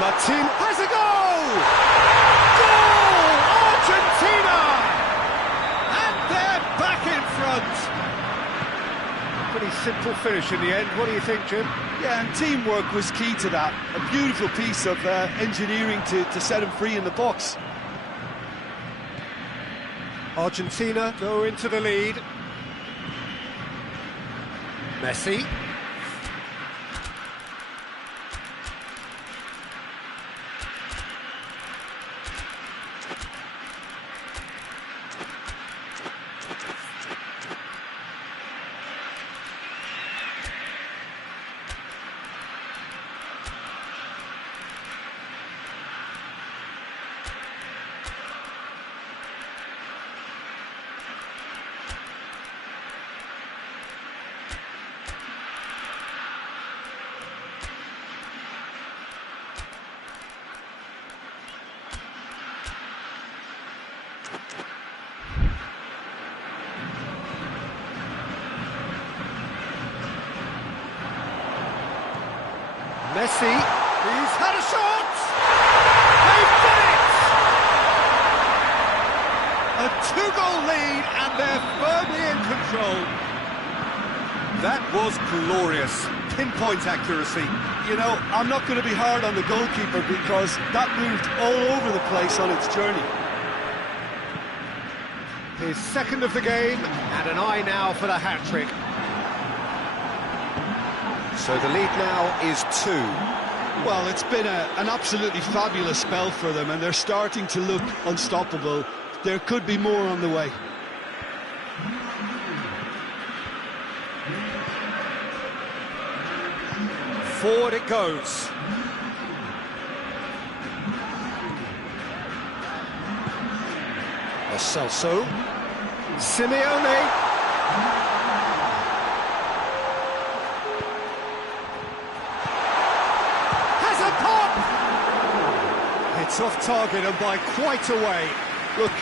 Martin has a goal! Goal! Argentina! And they're back in front. Pretty simple finish in the end. What do you think, Jim? Yeah, and teamwork was key to that. A beautiful piece of engineering to set him free in the box. Argentina go into the lead. Messi. Messi, he's had a shot! They've done it! A two-goal lead and they're firmly in control. That was glorious. Pinpoint accuracy. You know, I'm not going to be hard on the goalkeeper because that moved all over the place on its journey. His second of the game and an eye now for the hat-trick. So the lead now is 2. Well, it's been an absolutely fabulous spell for them and they're starting to look unstoppable. There could be more on the way. Forward it goes. Celso. Simeone. Has a pop! It's off target and by quite a way. Look,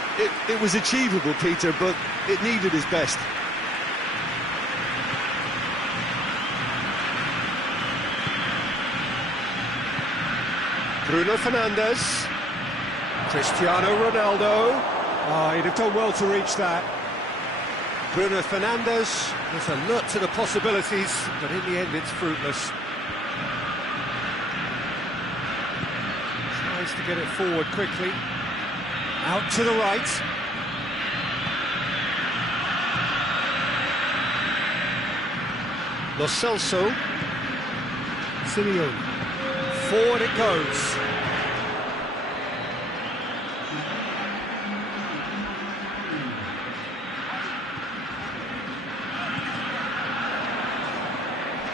it was achievable, Peter, but it needed his best. Bruno Fernandes. Cristiano Ronaldo. Oh, he'd have done well to reach that. Bruno Fernandes was alert to the possibilities, but in the end it's fruitless. Tries to get it forward quickly. Out to the right. Lo Celso. Simeone. Forward it goes.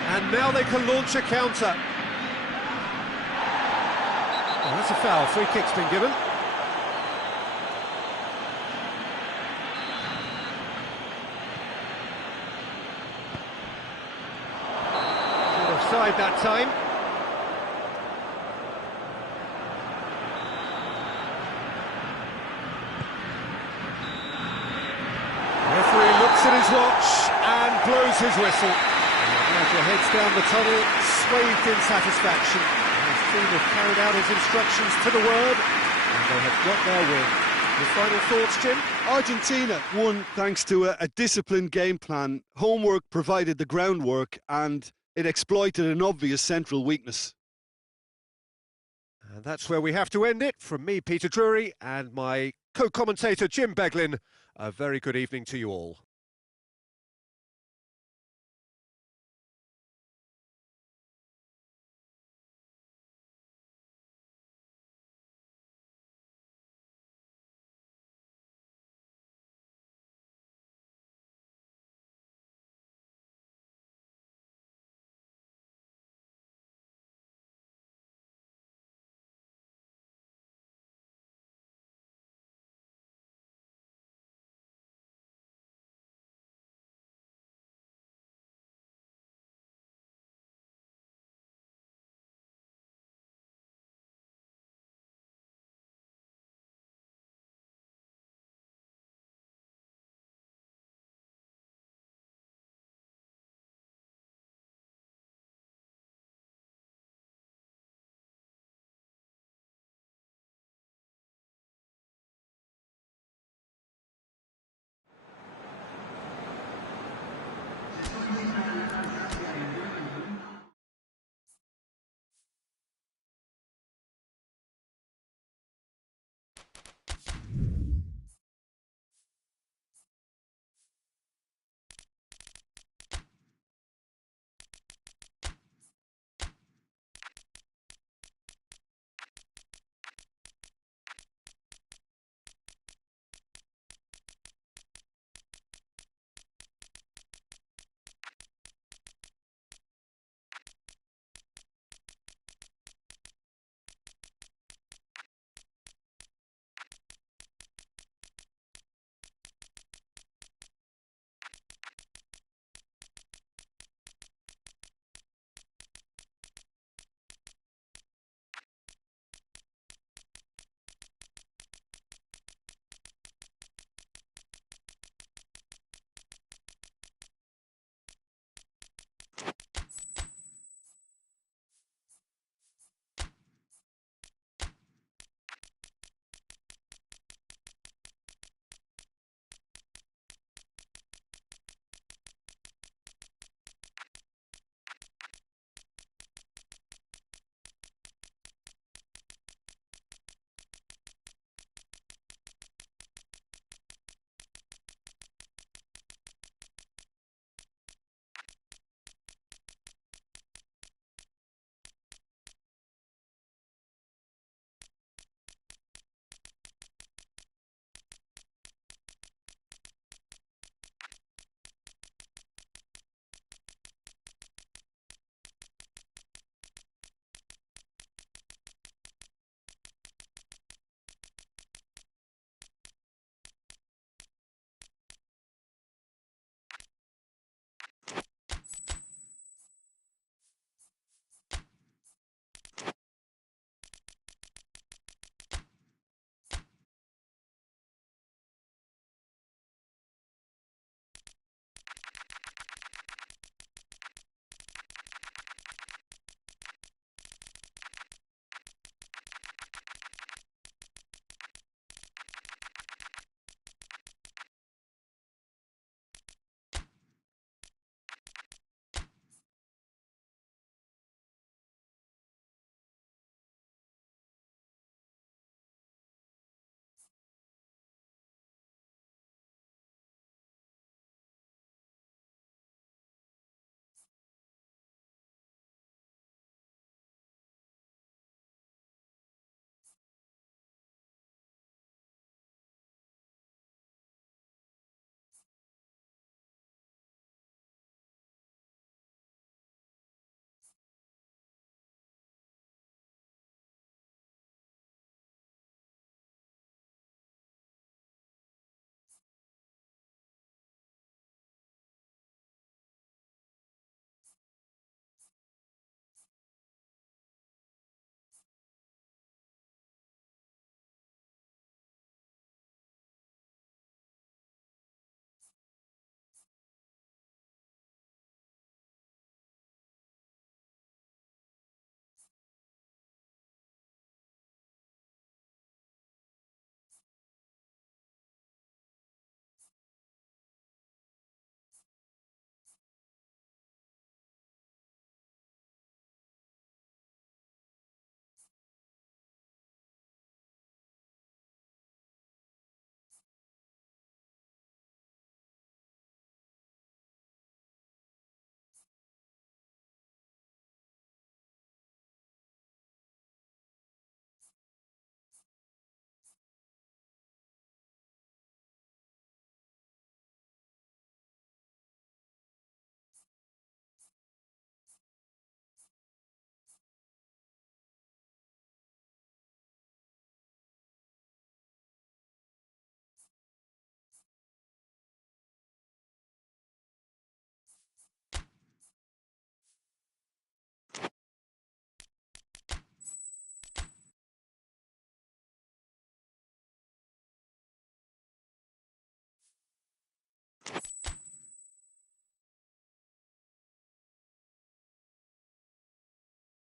And now they can launch a counter. Oh, that's a foul. Free kick's been given. Good offside that time. Referee looks at his watch and blows his whistle. Roger heads down the tunnel, swathed in satisfaction. His team have carried out his instructions to the word, and they have got their win. Your final thoughts, Jim? Argentina won thanks to a disciplined game plan. Homework provided the groundwork, and it exploited an obvious central weakness. And that's where we have to end it. From me, Peter Drury, and my co-commentator, Jim Beglin, a very good evening to you all.